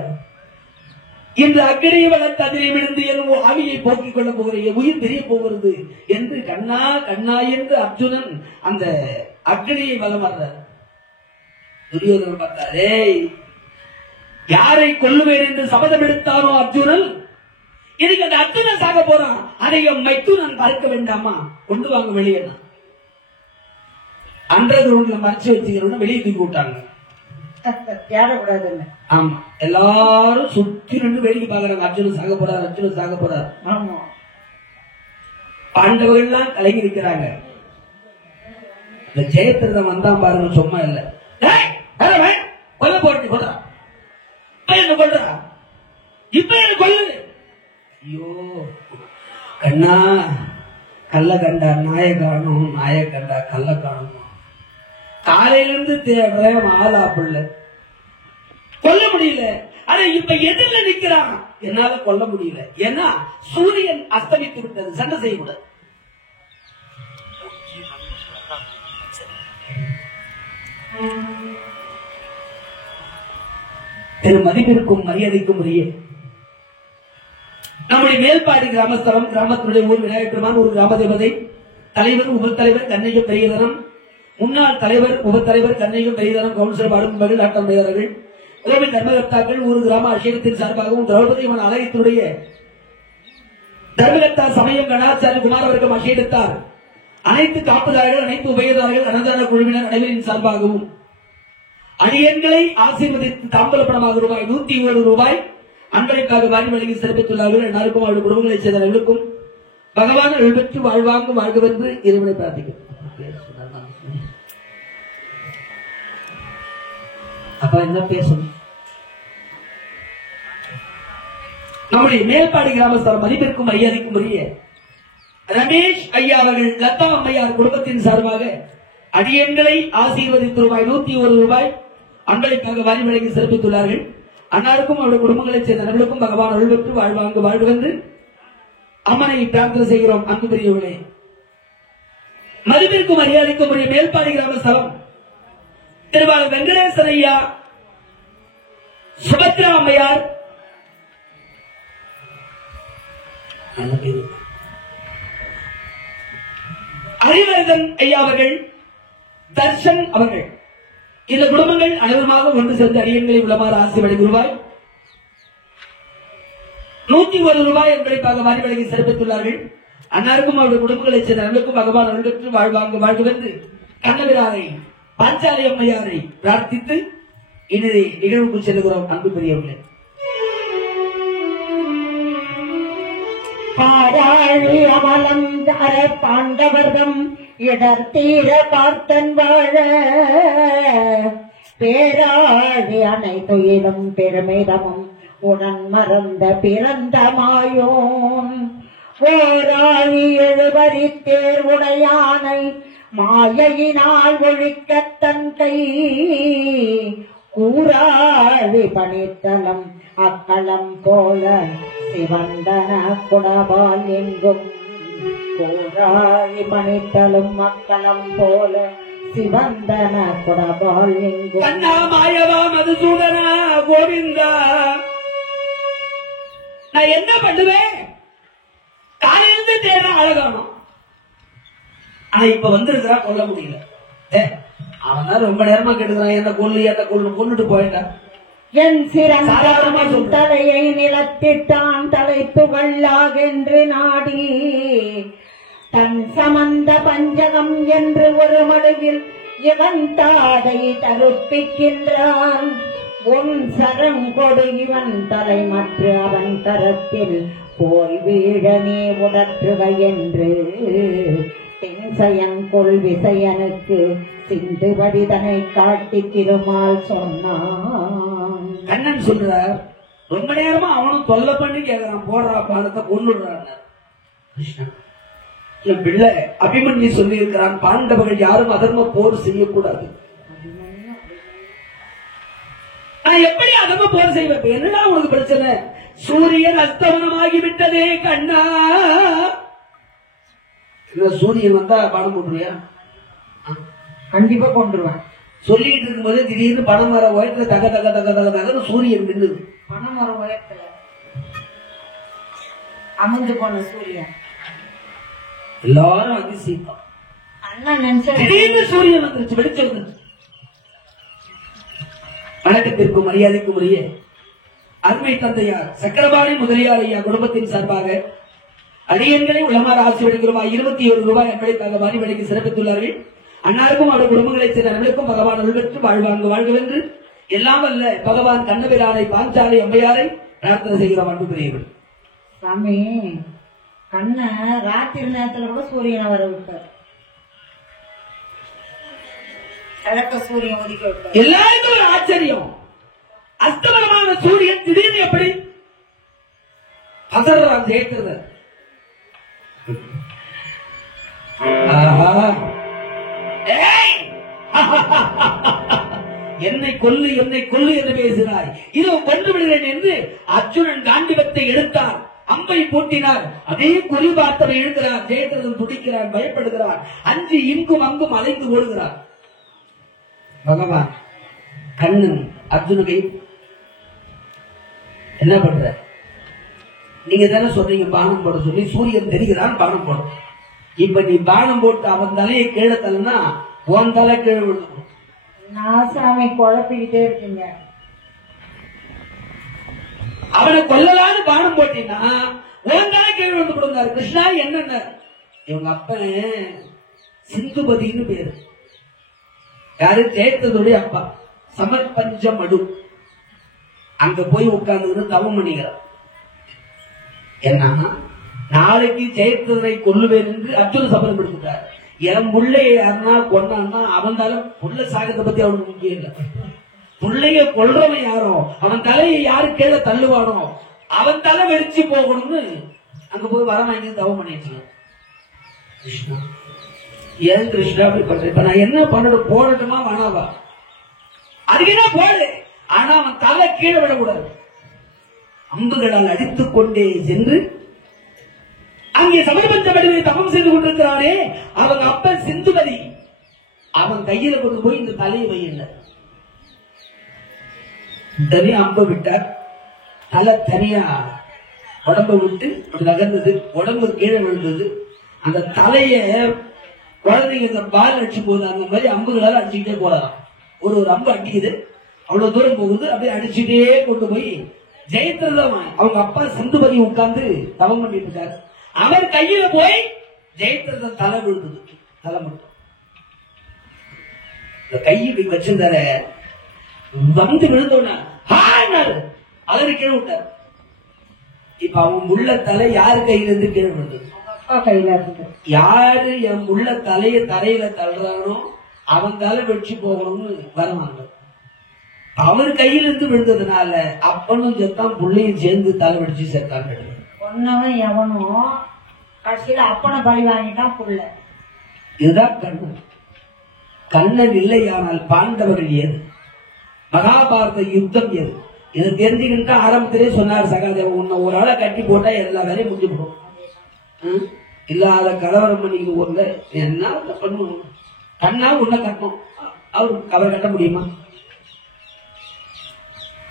இன்று அக்னியை வளர்த்து அதிலே விழுந்து என் ஆவியை போக்கிக் கொள்ள போகிறேன், உயிர் தெரிய போகிறது என்று கண்ணா கண்ணா என்று அர்ஜுனன் அந்த அக்னியை வலம் வர்றார். துரியோதனன் பார்த்தாரே, யாரை கொல்லுவேன் என்று சபதம் எடுத்தாரோ அர்ஜுனன், இதுக்கு அந்த அர்ஜுனன் சாக போறான், அதை மைத்துனன் பார்க்க வேண்டாமா, கொண்டு வாங்க வெளியே. அன்றது மறைச்சு வச்சுக்கிறோம், வெளியே தூக்கி விட்டாங்க. ஆமா, எல்லாரும் சுத்தி நின்று வேடிக்கை பாக்குறாங்க. அர்ஜுனன் சாக போறார், அர்ஜுனன் சாக போறார். பாண்டவர்கள் எல்லாம் கலங்கி நிற்கிறாங்க. இந்த ஜெயத்ரதன் வந்தான் பாருங்க, சும்மா இல்ல, கொல்ல போட்டு கொல்றா, என்ன கொல்றா, இப்ப என்ன கொல்லு. ஐயோ கண்ணா, கல்ல கண்டா நாய காணும், நாய கண்டா கல்ல காணும். காலையிலிருந்து தேடுறேன் ஆளா பிள்ளை, கொல்ல முடியல. ஆனா இப்ப எதிரில நிக்கிறான், என்னால கொல்ல முடியல, ஏன்னா சூரியன் அஸ்தமித்து விட்டது, சண்டை செய்யக்கூடாது. பெரும் மதிப்பிற்கும் மரியாதைக்கும் உரிய நம்முடைய மேல்பாடி கிராமஸ்தலம், கிராமத்தினுடைய ஊர் விநாயகர் பெருமான், ஒரு கிராம தேவதை, தலைவர் உபத்தலைவர் கண்ணையும் பெரியதனம், முன்னாள் தலைவர் உபத்தலைவர் கண்ணையும் பெரியதனம், கவுன்சிலர் பாடும் மகிழ் ஆட்டம் பெயர்கள், உறவின் தர்மகர்த்தாக்கள், ஒரு கிராம அபிஷேகத்தின் சார்பாகவும் திரௌபதி ஆலயத்தினுடைய தர்மகர்த்தா சமயம் கணாச்சாரிய குமாரவர்க்கம் அபிஷேகத்தார் அனைத்து காப்புதாரர்கள், அனைத்து உபயதாரர்கள், அன்னதான குழுவினர் அனைவரின் சார்பாகவும் அடியன்களை ஆசீர்வதித்து தாம்பலப்படமாக ரூபாய் 120 அன்பளிப்பாக வாரி வழங்கி சிறப்பித்துள்ளார்கள். எல்லாருக்கும் அவருடைய குடும்பங்களைச் சேர்ந்தவர்களுக்கும் பகவான் அருள் பெற்று வாழ்வாங்க வாழ்கவென்று இறைவனை பிரார்த்திக்கிறோம். அப்ப என்ன பேசணும்? நம்முடைய மேல்பாடி கிராமஸ்தர் மதிப்பிற்கும் மரியாதைக்கும் உரிய ரமேஷ் ஐயா அவர்கள் லதா அம்மையார் குடும்பத்தின் சார்பாக அடியன்களை ஆசீர்வதித்து ரூபாய் 101 அன்பளிப்பாக வாரி வழங்கி சிறப்பித்துள்ளார்கள். அன்னாருக்கும் அவருடைய குடும்பங்களைச் சேர்ந்த நபர்களுக்கும் பகவான் அருள் பெற்று வாழ்வாங்க வாழ்வென்று அம்மனை பிரார்த்தனை செய்கிறோம். அன்பு பெரியவர்களே, மதிப்பிற்கும் மரியாதைக்கும் உரிய மேல்பாடி கிராமஸ்தலம் திருவாளர் வெங்கடேசன் ஐயா, சுபத்ரா அம்மையார், அறிவரதன் ஐயா அவர்கள், தர்ஷன் அவர்கள், இந்த குடும்பங்கள் அனைவருமாக ஒன்று சேர்ந்து அடியன்களை உளமாறு ஆசி வழங்கி ரூபாய் 101 என்பதற்காக வாரி வழங்கி சிறப்பித்துள்ளார்கள். அன்னாருக்கும் அவருடைய குடும்பங்களைச் சேர்ந்த நபர்களுக்கும் பகவான் அருள் பெற்று வாழ்வாங்க வாழ்வென்று கண்ணவிராரை பாஞ்சாலி அம்மையாரை பிரார்த்தித்து இன்றைய நிகழ்வுக்கு செல்கிறோம். அன்பு பெரியவர்களே, பாராழி அமலம் தர பாண்டவர்தம் இடர் தீர பார்த்தன் வாழ பேராழி அனைத்துயிலும் பெருமிதமும் உடன் மறந்த பிறந்த மாயோன் ஓராழி எழுபறி தேர்வுடையானை மாயையினால் ஒழிக்கத் தன் கை கூறாழி பணித்தலம் அக்களம் போல சிவந்தன குடபால் எங்கும் கூறாழி பணித்தலும் மக்களம் போல சிவந்தன குடபால் எங்கும் கண்ணா மாயவா மதுசூதனா கோவிந்தா, நான் என்ன பண்ணுவேன்? காலையிலிருந்து தேட அழகானோம். ஆனா இப்ப வந்திருக்கிறா கொல்ல முடியல. அவன் தான் ரொம்ப நேரமா கெடுக்கிறான். என்ன கொல்லுட்டு போயிட்டான். என் சிறந்த தலையை நிலத்திட்டான் தலைப்புகளாகென்று நாடி தன் சமந்த பஞ்சகம் என்று ஒரு மடுவில் இவன் தாதை தருப்பிக்கின்றான். உன் சரங்கொடு இவன் தலை மற்ற அவன் கரத்தில் போய் வீழனே உடற்றுக என்று தின்சயன் கொள் விசையனுக்கு சிந்து வரிதனை காட்டி திருமால் சொன்னான். கண்ணன் சொல்றார், ரொம்ப நேரமா அவனும் தொல்லை பண்ணி கேட்கிறான், போடுறா பாதத்தை கொண்டுடுறான். என் பிள்ளை அபிமன்யு சொல்லி இருக்கிறான், பாண்டவர்கள் யாரும் அதர்ம போர் செய்யக்கூடாது. நான் எப்படி அதர்ம போர் செய்வேன்? என்னடா உனக்கு பிரச்சனை? சூரியன் அஸ்தமனமாகி விட்டதே கண்ணா. சூரியன் வந்தா பணம் போட்டுருவியா? கண்டிப்பா கொண்டுருவேன். சொல்லிட்டு இருக்கும்போது திடீர்னு பணம் வர உயரத்துல தக தக தக தக தக சூரியன் நின்றுது. பணம் வர உயரத்துல அமர்ந்து போன சூரியன் எல்லாரும் அதிசயம். அண்ணன் நினைச்ச திடீர்னு சூரியன் வந்துருச்சு, வெளிச்சம் வந்துருச்சு. வணக்கத்திற்கும் மரியாதைக்கும் உரிய அருமை தந்தையார் சக்கரபாணி முதலியார் ஐயா குடும்பத்தின் சார்பாக அடியன்களை உளமாற ஆசி வழங்குகிறோம். 21 அன்பளிப்பாக வாரி வழங்கி சிறப்பித்துள்ளார்கள். அன்னாருக்கும் அவருடைய குடும்பங்களைச் சேர்ந்த நபர்களுக்கும் பகவான் அருள் பெற்று வாழ்வாங்க வாழ்வென்று எல்லாம் அல்ல பகவான் கண்ணபிரானை பாஞ்சாலி அம்மையாரை பிரார்த்தனை செய்கிறோம். அன்பு பெரியவர்கள், சாமி கண்ண ராத்திரி நேரத்துல கூட சூரியனை வர விட்டார், சூரியன் ஒதுக்கி விட்டார். எல்லாருக்கும் ஒரு ஆச்சரியம். அஸ்தமனமான சூரியன் திடீர்னு எப்படி அசர்றான் ஜெயிக்கிறது. என்னை கொல்லு என்னை கொல்லு என்று பேசினாய், இதோ கொன்று விடுகிறேன் என்று அர்ஜுனன் காண்டிபத்தை எடுத்தார், அம்பை பூட்டினார். அதே குறி பார்த்தவை எழுக்கிறார். ஜெயத்ரதன் துடிக்கிறான், பயப்படுகிறான், அஞ்சு இங்கும் அங்கும் அலைந்து ஓடுகிறார். பகவான் கண்ணன் அர்ஜுனுக்கு என்ன பண்ற? நீங்க தானே சொல்றீங்க பானம் போட சொல்லி, சூரியன் தெரிகிறான் பானம் போட. இப்ப நீ பானம் போட்டு அவன் தலையை கீழே தள்ளனா உன் தலை கீழே விழுந்து. நான் சாமி குழப்பிக்கிட்டே இருக்கீங்க. அவனை கொல்லலான்னு பானம் போட்டீங்கன்னா உன் தலை கீழே விழுந்து கொடுத்தாரு. கிருஷ்ணா என்னென்ன இவங்க அப்பன் சிந்துபதினு பேரு. யாரு? ஜெயத்ரதனுடைய அப்பா சமர்பஞ்ச மடு. அங்க போய் உட்கார்ந்து தவம் பண்ணிக்கிறார். ஏன்னா நாளைக்கு ஜெயத்ரதனை கொல்லுவேன் என்று அர்ஜுன சபதம் எடுத்துட்டார். என் பிள்ளைய யாருன்னா கொண்டான்னா அவன் புள்ள சாகத்தை பத்தி அவனுக்கு முக்கியம் இல்லை. பிள்ளைய கொல்றவன் யாரோ அவன் தலையை யாரு கீழே தள்ளுவானோ அவன் தலை வெடிச்சு போகணும்னு அங்க போய் வர வாங்கி தவம் பண்ணிட்டு கிருஷ்ணா. ஏன் கிருஷ்ணா அப்படி பண்ற? இப்ப நான் என்ன பண்ணணும்? போடட்டுமா வேணாவா? அதுக்குதான் போடு. ஆனா அவன் தலை கீழே விடக்கூடாது. அம்புகளால் அடித்துக் கொண்டே சென்று அங்கே சமர்பஞ்ச வடிவை தவம் செய்து கொண்டிருக்கிறானே அவங்க அப்ப சிந்துபதி, அவன் கையில கொண்டு போய் இந்த தலையை வையில தனியா அம்ப விட்டார். தலை தனியா உடம்ப விட்டு நகர்ந்தது. உடம்பு கீழே விழுந்தது. அந்த தலைய குழந்தைங்க இந்த பால் அடிச்சும் போது அந்த மாதிரி அம்புகளால அடிச்சுக்கிட்டே போறான். ஒரு அம்பு அடிக்குது, அவ்வளவு தூரம் போகுது. அப்படியே அடிச்சுட்டே கொண்டு போய் ஜெயத்ரதன் அவங்க அப்பா சிந்துபதி உட்கார்ந்து தவம் பண்ணிட்டு இருக்காரு. அவர் கையில போய் ஜெயத்ரதன் தலை விழுந்தது. தலை மட்டும் இந்த கையை வச்சிருந்தார வந்து விழுந்தோன்னா அதற்கு கீழே விட்டார். இப்ப அவன் உள்ள தலை யாரு கையில இருந்து கீழே விழுந்தது? கையில இருந்து. யாரு என் உள்ள தலைய தரையில தள்ளுறானோ அவன் தலை வெடிச்சு போகணும்னு வருவாங்க. அவர் கையிலிருந்து விழுந்ததுனால அப்பனும் செத்தான், புள்ளையும் சேர்ந்து தலை வெடிச்சு செத்தான். ஒன்னவன் எவனும் கடைசியில அப்பனை பலி வாங்கிட்டான் புள்ள. இதுதான் கண்ணன். கண்ணன் இல்லையானால் பாண்டவர்கள் ஏது? மகாபாரத யுத்தம் ஏது? இதை தெரிஞ்சுக்கிட்டு ஆரம்பத்திலே சொன்னார் சகாதேவன், உன்னை ஒரு ஆளை கட்டி போட்டா எல்லா வேலையும் முடிஞ்சு போடும். இல்லாத கலவரம் பண்ணிக்கிற ஊர்ல என்ன பண்ணுவோம்? கண்ணா உன்னை கட்டணும், அவர் கட்ட முடியுமா?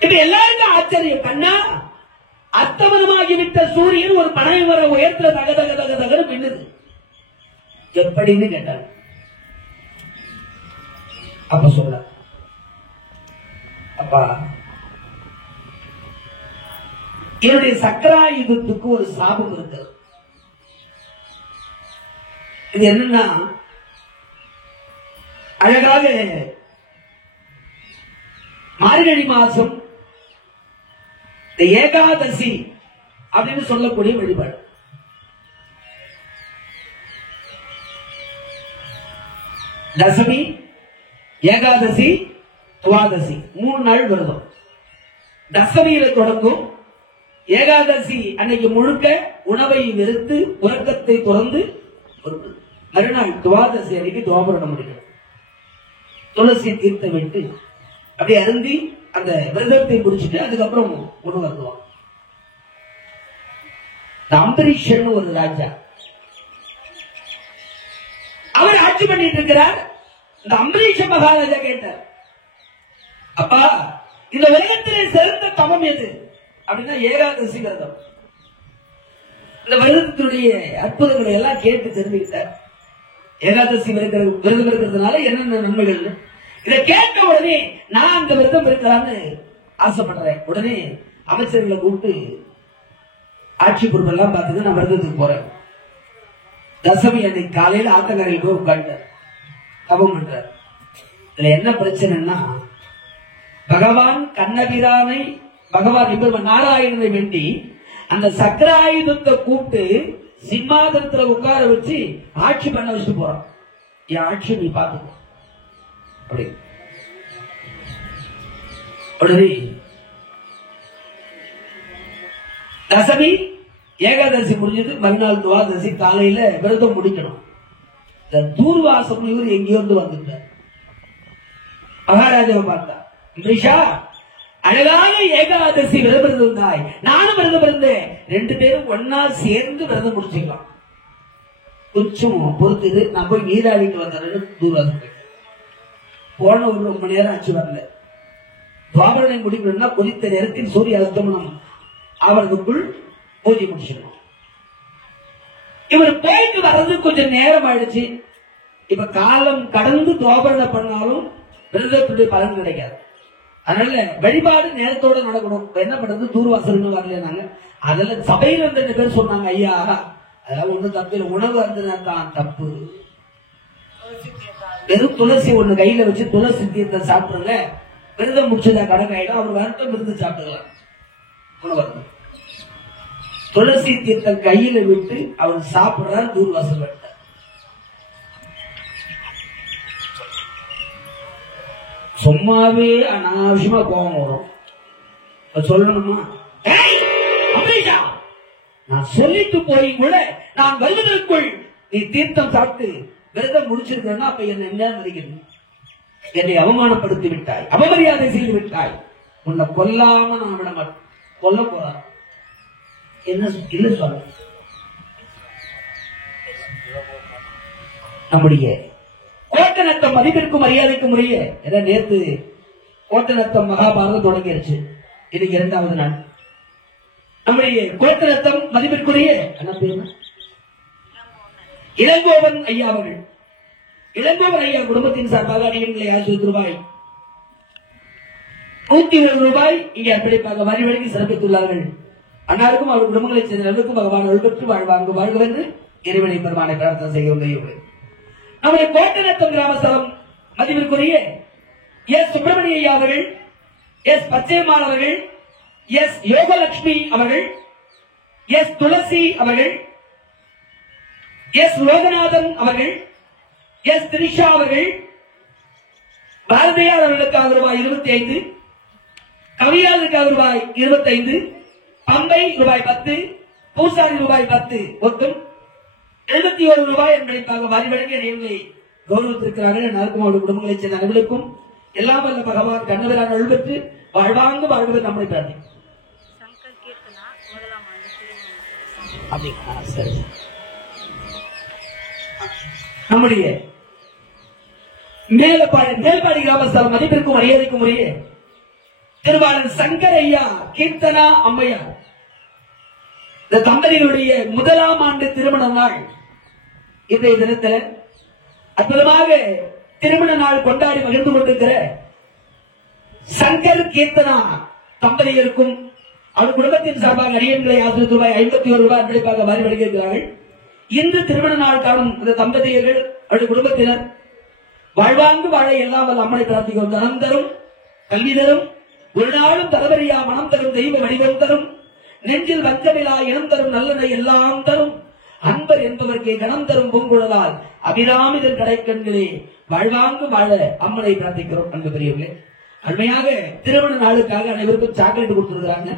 இப்ப எல்லாருக்கும் ஆச்சரியம். கண்ணா அஸ்தமனமாகிவிட்ட சூரியன் ஒரு பனை வர உயர்த்துல தக தக தக தகன்னு பின்னுது, எப்படின்னு கேட்டார். அப்ப சொல்ல, அப்பா என்னுடைய சக்கராயுதத்துக்கு ஒரு சாபம் இருக்கிறது. இது என்னன்னா, அழகாக மார்கழி மாசம் ஏகாதசி அப்படின்னு சொல்லக்கூடிய வழிபாடு. தசமி, ஏகாதசி, துவாதசி 3 நாள் விரதம். தசமியில தொடங்கும். ஏகாதசி அன்னைக்கு முழுக்க உணவை வெறுத்து உறக்கத்தை துறந்து மறுநாள் துவாதசி அன்னைக்கு துவாபரணம் முடியும். துளசி தீர்த்த விட்டு அப்படியே அருந்தி அந்த விரதத்தை முடிச்சுட்டு அதுக்கப்புறம் உணவு வருவான். அம்பரீஷன் ஒரு ராஜா, அவர் ஆட்சி பண்ணிட்டு இருக்கிறார். இந்த அம்பரீஷ மகாராஜா கேட்டார், அப்பா இந்த உலகத்திலே சிறந்த தவம் எது அப்படின்னா ஏகாதசி விரதம். இந்த விரதத்தினுடைய அற்புதங்களை எல்லாம் கேட்டு தெரிஞ்சுக்கிட்டார். ஏகாதசி விரதம் இருக்கிறதுனால என்னென்ன நன்மைகள். இதை கேட்ட உடனே நான் அந்த விரதம் இருக்கலாம்னு ஆசைப்படுறேன். உடனே அமைச்சர்களை கூப்பிட்டு ஆட்சி பொறுப்பெல்லாம் பார்த்துட்டு நான் விரதத்துக்கு போறேன். தசமி அன்னைக்கு காலையில ஆத்தங்கரையில் போய் உட்கார்ந்தார், தவம் பண்றார். இதுல என்ன பிரச்சனைன்னா, பகவான் கண்ணபிரானை பகவான் இப்ப நாராயணனை வேண்டி அந்த சக்கராயுதத்தை கூப்பிட்டு சிம்மாதனத்துல உட்கார வச்சு ஆட்சி பண்ண வச்சு போறான். என் ஆட்சி நீ பாத்துக்கோ அப்படி. உடனே தசமி ஏகாதசி முடிஞ்சது. மறுநாள் துவாதசி காலையில விரதம் முடிக்கணும். இந்த தூர்வாசம் இவர் எங்கேயோ வந்துட்டார். மகாராஜாவை பார்த்தா, ரிஷா அழகான ஏகாதசி விரதம் இருந்தாய், நானும் விரதம் இருந்தேன், 2 பேரும் ஒன்னா சேர்ந்து விரதம் முடிச்சுக்கலாம். கொஞ்சம் பொறுத்து நான் போய் நீராடிட்டு வந்தேன். தூர்வாசம் போன ஒரு ரொம்ப நேரம் ஆச்சு வரல. துவாபரணை முடிக்கணும்னா குறித்த நேரத்தில் சூரிய அஸ்தமனம் அவர்களுக்குள் பூஜை முடிச்சிடணும். இவர் போயிட்டு வர்றது கொஞ்சம் நேரம் ஆயிடுச்சு. இப்ப காலம் கடந்து துவாபரணை பண்ணாலும் விரதத்துடைய பலன் கிடைக்காது. அதனால வழிபாடு நேரத்தோட நடக்கணும். என்ன பண்றது, தூர்வாசல் வரலனாங்க. அதுல சபையில் 2 பேர் சொன்னாங்க, ஐயா அதெல்லாம் ஒண்ணு தப்பு இல்லை, உணவு அருந்தினா தான் தப்பு. வெறும் துளசி ஒண்ணு கையில வச்சு துளசி தீர்த்த சாப்பிடுங்க, விரதம் முடிச்சதா கணக்காயிடும். அவர் வரட்டும் விருந்து சாப்பிடலாம். துளசி தீர்த்தம் கையில விட்டு அவர் சாப்பிடுறார். தூர்வாசல் விட்டார். சும்மாவே அனாவசியமா கோபம் வரும். சொல்லணுமா? நான் சொல்லிட்டு போய் கூட நான் வருவதற்குள் நீ தீர்த்தம் சாப்பிட்டு விரதம் முடிச்சிருக்கா, அப்ப என்ன மதிக்கணும்? என்னை அவமானப்படுத்தி விட்டாய், அவமரியாதை செய்து விட்டாய். உன்னை கொல்லாம நான் விட மாட்டேன். கொல்ல போறான். என்ன இல்ல சொல்ல? நம்முடைய கோட்டநத்தம் மதிப்பிற்கும் மரியாதைக்கும் உரிய நேற்று கோட்டநத்தம் மகாபாரதம் தொடங்கிருச்சு. இன்னைக்கு 2வது நாள். நம்முடைய கோட்டநத்தம் மதிப்பிற்குரிய இளங்கோவன் ஐயா அவர்கள், இளங்கோவன் ஐயா குடும்பத்தின் சார்பாக அடியன்களை ரூபாய் 101 இங்கே அர்ப்பணிப்பாக வரி வழங்கி சிறப்பித்துள்ளார்கள். அன்னாருக்கும் அவர் குடும்பங்களைச் சேர்ந்தவர்களுக்கும் பகவான் அருள்பெற்று வாழ்வாங்கு வாழ்வென்று இறைவனை பெருமானை பிரார்த்தனை செய்கிறோம். நம்முடைய கோட்டநத்தம் கிராமஸ்தலம் மதிப்பிற்குரிய எஸ் சுப்பிரமணிய ஐயா அவர்கள், எஸ் பச்சையம்மாள் அவர்கள், எஸ் யோகலட்சுமி அவர்கள், எஸ் துளசி அவர்கள், எஸ் லோகநாதன் அவர்கள், எஸ் திரிஷா அவர்கள், பாரதியார் அவர்களுக்காக ரூபாய் 25, கவியாளருக்காக ரூபாய் 25, பம்பை ரூபாய் 10, பூசாரி ரூபாய் 10, மொத்தம் 71 ரூபாய் என்பதற்காக வரி வழங்கிய நியமங்களை கௌரவித்திருக்கிறார்கள். நாளுக்கும் அவருடைய குடும்பங்களைச் சேர்ந்த அனைவருக்கும் எல்லாம் வல்ல பகவான் கண்ணவராக அருள்பெற்று வாழ்வாங்கு வாழ்வது நம்முடைய பிரார்த்தனை. நம்முடைய மேல்பாடி கிராமஸ்தலம் மதிப்பிற்கும் மரியாதைக்கும் உரிய திருவாளர் சங்கர் ஐயா, கீர்த்தனா அம்மையார், இந்த தம்பதிகளுடைய 1ஆம் ஆண்டு திருமண நாள். இன்றைய தினத்தில் அற்புதமாக திருமண நாள் கொண்டாடி மகிழ்ந்து கொண்டிருக்கிற சங்கர் கீர்த்தனா தம்பதிகளுக்கும் அவர் குடும்பத்தின் சார்பாக அடியன்களை ரூபாய் 51 அன்பளிப்பாக மாறி வருகிறார்கள். இன்று திருமண நாள் காணும் இந்த தம்பதியர்கள் அவருடைய குடும்பத்தினர் வாழ்வாங்கு வாழ எல்லாம் வல்ல அம்மனை பிரார்த்திக்கும். தனம் தரும், கல்வி தரும், ஒரு நாளும் தரவரியா மனம் தரும், தெய்வ வடிவம் தரும், நெஞ்சில் வஞ்சமிலா இனம் தரும், நல்லனை எல்லாம் தரும், அன்பர் என்பவர்க்கே கணம் தரும் பூங்குழலால் அபிராமிதன் கடைக்கண்களே வாழ்வாங்கு வாழ அம்மனை பிரார்த்திக்கிறோம். அன்பு பெரியவர்களே, அருமையாக திருமண நாளுக்காக அனைவருக்கும் சாக்லேட் கொடுத்திருக்கிறாங்க.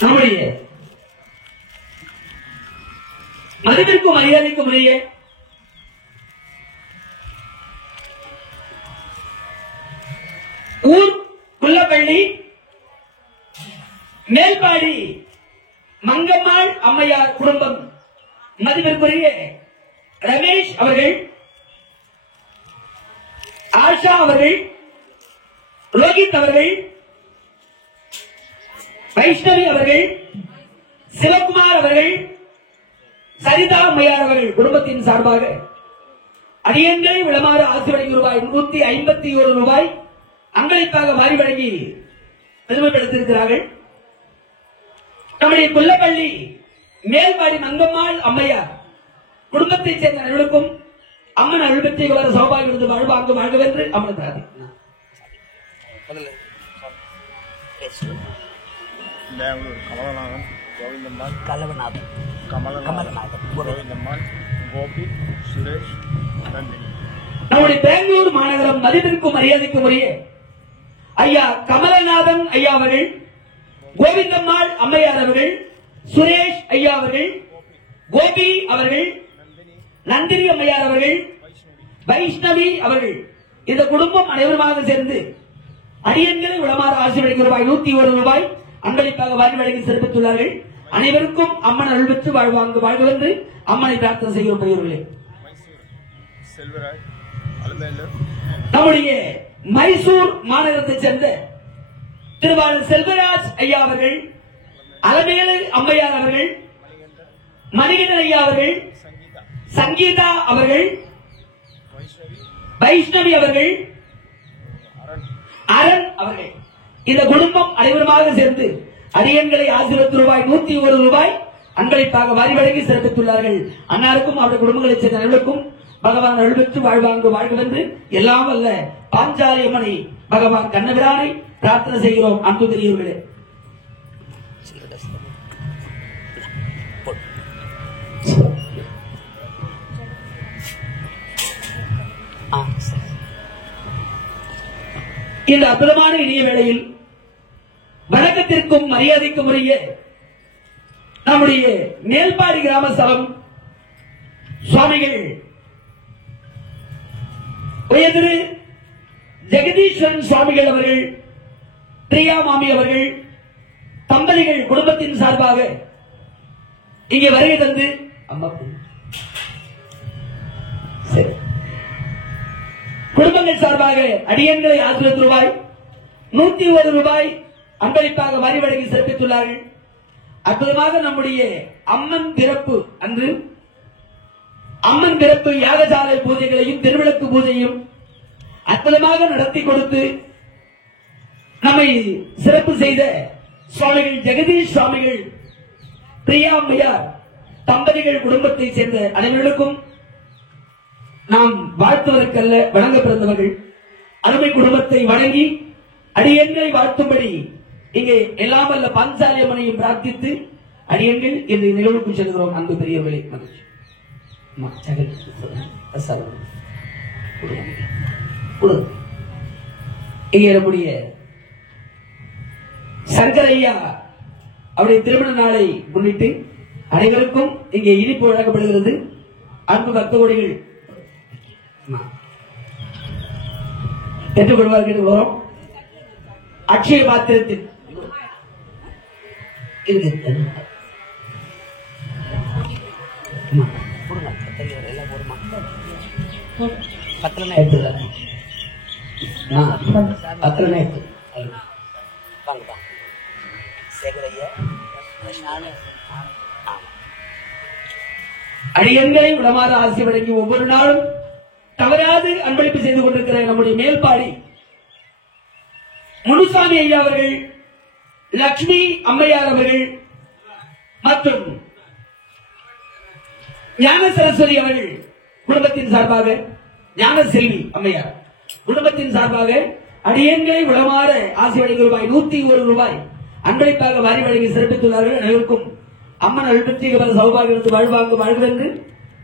நம்முடைய மதிப்பிற்கும் மரியாதைக்கும் உரிய ஊர் புல்லப்பள்ளி மேல்பாடி மங்கம்மாள் அம்மையார் குடும்பம் மதிப்பிற்குரிய ரமேஷ் அவர்கள், ஆஷா அவர்கள், ரோஹித் அவர்கள், வைஷ்ணவி அவர்கள், சிவகுமார் அவர்கள், சரிதா அம்மையார் அவர்கள் குடும்பத்தின் சார்பாக அடியன்களை விளமாறு ஆசிரியர் ரூபாய் 151 ரூபாய் அன்பளிப்பாக மாறி வழங்கி பெருமைப்படுத்தியிருக்கிறார்கள். நம்முடைய புல்லப்பள்ளி மேல்பாடி மங்கம்மாள் அம்மையார் குடும்பத்தைச் சேர்ந்த அனைவருக்கும் அம்மன் அருள்பெற்றை வர சௌபாகியம் இருந்து வாழ்வாங்கு வாழ்கவென்று அம்மனை பிரார்த்திக்கிறார். பெங்களூர் கமலநாதன், கோவிந்தம்மாள், கமலநாதன், கோவிந்தம்மாள், கோபி, சுரேஷ், நந்தினி. நம்முடைய பெங்களூர் மாநகரம் மதிப்பிற்கும் மரியாதைக்கும் உரிய ஐயா கமலநாதன் ஐயா அவர்கள், கோவிந்தம்மாள் அம்மையார் அவர்கள், சுரேஷ் ஐயா அவர்கள், கோபி அவர்கள், நந்தினி அம்மையார் அவர்கள், வைஷ்ணவி அவர்கள், இந்த குடும்பம் அனைவருமாக சேர்ந்து அடியன்களை விளமாறு ஆசீர்வதிக்கும் ரூபாய் 101 ரூபாய் அன்பளிப்பாக வாரி வழங்கி சிறப்பித்துள்ளார்கள். அனைவருக்கும் அம்மன் அருள்பெற்று வாழ்வாங்கு வாழ்வென்று அம்மனை பிரார்த்தனை செய்கிறோம். பெரியவர்களே, நம்முடைய மைசூர் மாநகரத்தைச் சேர்ந்த திருவாளர் செல்வராஜ் ஐயா அவர்கள், அலமேலு அம்மையார் அவர்கள், மணிகண்டன் ஐயா அவர்கள், संगीता சங்கீதா அவர்கள், वैष्णवी வைஷ்ணவி அவர்கள், अरण அரண் அவர்கள், இந்த குடும்பம் அனைவருமாக சேர்ந்து அடியன்களை ரூபாய் 101 அன்பளிப்பாக வாரி வழங்கி சிறப்பித்துள்ளார்கள். அன்னாருக்கும் அவருடைய குடும்பங்களைச் சேர்ந்த அனைவருக்கும் பகவான் அருள்பெற்று வாழ்வாங்கு வாழ்கவென்று எல்லாம் அல்ல பாஞ்சாலி அம்மனை பகவான் கண்ணபிரானை பிரார்த்தனை செய்கிறோம். அன்பு பெரியவர்களே, இந்த அற்புதமான இனிய வேளையில் வணக்கத்திற்கும் மரியாதைக்கும் உரிய நம்முடைய மேல்பாடி கிராம சபம் சுவாமிகள் உயர்திரு ஜெகதீஸ்வரன் சுவாமிகள் அவர்கள், பிரியா மாமி அவர்கள் தம்பதிகள் குடும்பத்தின் சார்பாக இங்கே வருகை தந்து குடும்பங்கள் சார்பாக அடியன்களை ரூபாய் 101 அன்பளிப்பாக வரி வழங்கி சிறப்பித்துள்ளார்கள். அற்புதமாக நம்முடைய அம்மன் பிறப்பு அன்று அம்மன் பிறப்பு யாகசாலை பூஜைகளையும் திருவிளக்கு பூஜையும் அற்புதமாக நடத்தி கொடுத்து நம்மை சிறப்பு செய்த சுவாமிகள் ஜெகதீஷ் சுவாமிகள், பிரியா அம்மையார் தம்பதிகள் குடும்பத்தை சேர்ந்த அனைவர்களுக்கும் நாம் வாழ்த்துவதற்கல்ல வணங்க பிறந்தவர்கள். அருமை குடும்பத்தை வணங்கி அடியன்களை வாழ்த்தும்படி இங்கே எல்லாம் அல்ல பாஞ்சாலி அம்மனையும் பிரார்த்தித்து அடியன்கள் இந்த நிகழ்வுக்கு செல்கிறோம். அன்பு பெரியவர்களே, மகிழ்ச்சி. இங்கே நம்முடைய சங்கரையா அவருடைய திருமண நாளை முன்னிட்டு அனைவருக்கும் இங்கே இனிப்பு வழங்கப்படுகிறது. அன்பு பக்த கோடிகள் பெற்றுக்கொள்வார்கள். வரும் அக்ஷய பாத்திரத்தில் அடியன்களை உடமாற ஆசி வழங்கி ஒவ்வொரு நாளும் தவறாது அன்பளிப்பு செய்து கொண்டிருக்கிற நம்முடைய மேல்பாடி முனுசாமி ஐயா அவர்கள், லட்சுமி அம்மையார் அவர்கள் மற்றும் ஞான சரஸ்வதி அவர்கள் குடும்பத்தின் சார்பாக, ஞான செல்வி அம்மையார் குடும்பத்தின் சார்பாக அடியன்களை உடமாற ஆசி வழங்கி ரூபாய் 101 அன்பளிப்பாக வாரி வழங்கி சிறப்பித்துள்ளார்கள். அனைவருக்கும் அம்மன் அருள்பெற்று சௌபாகியத்து வாழ்வாங்கு வாழ்வென்று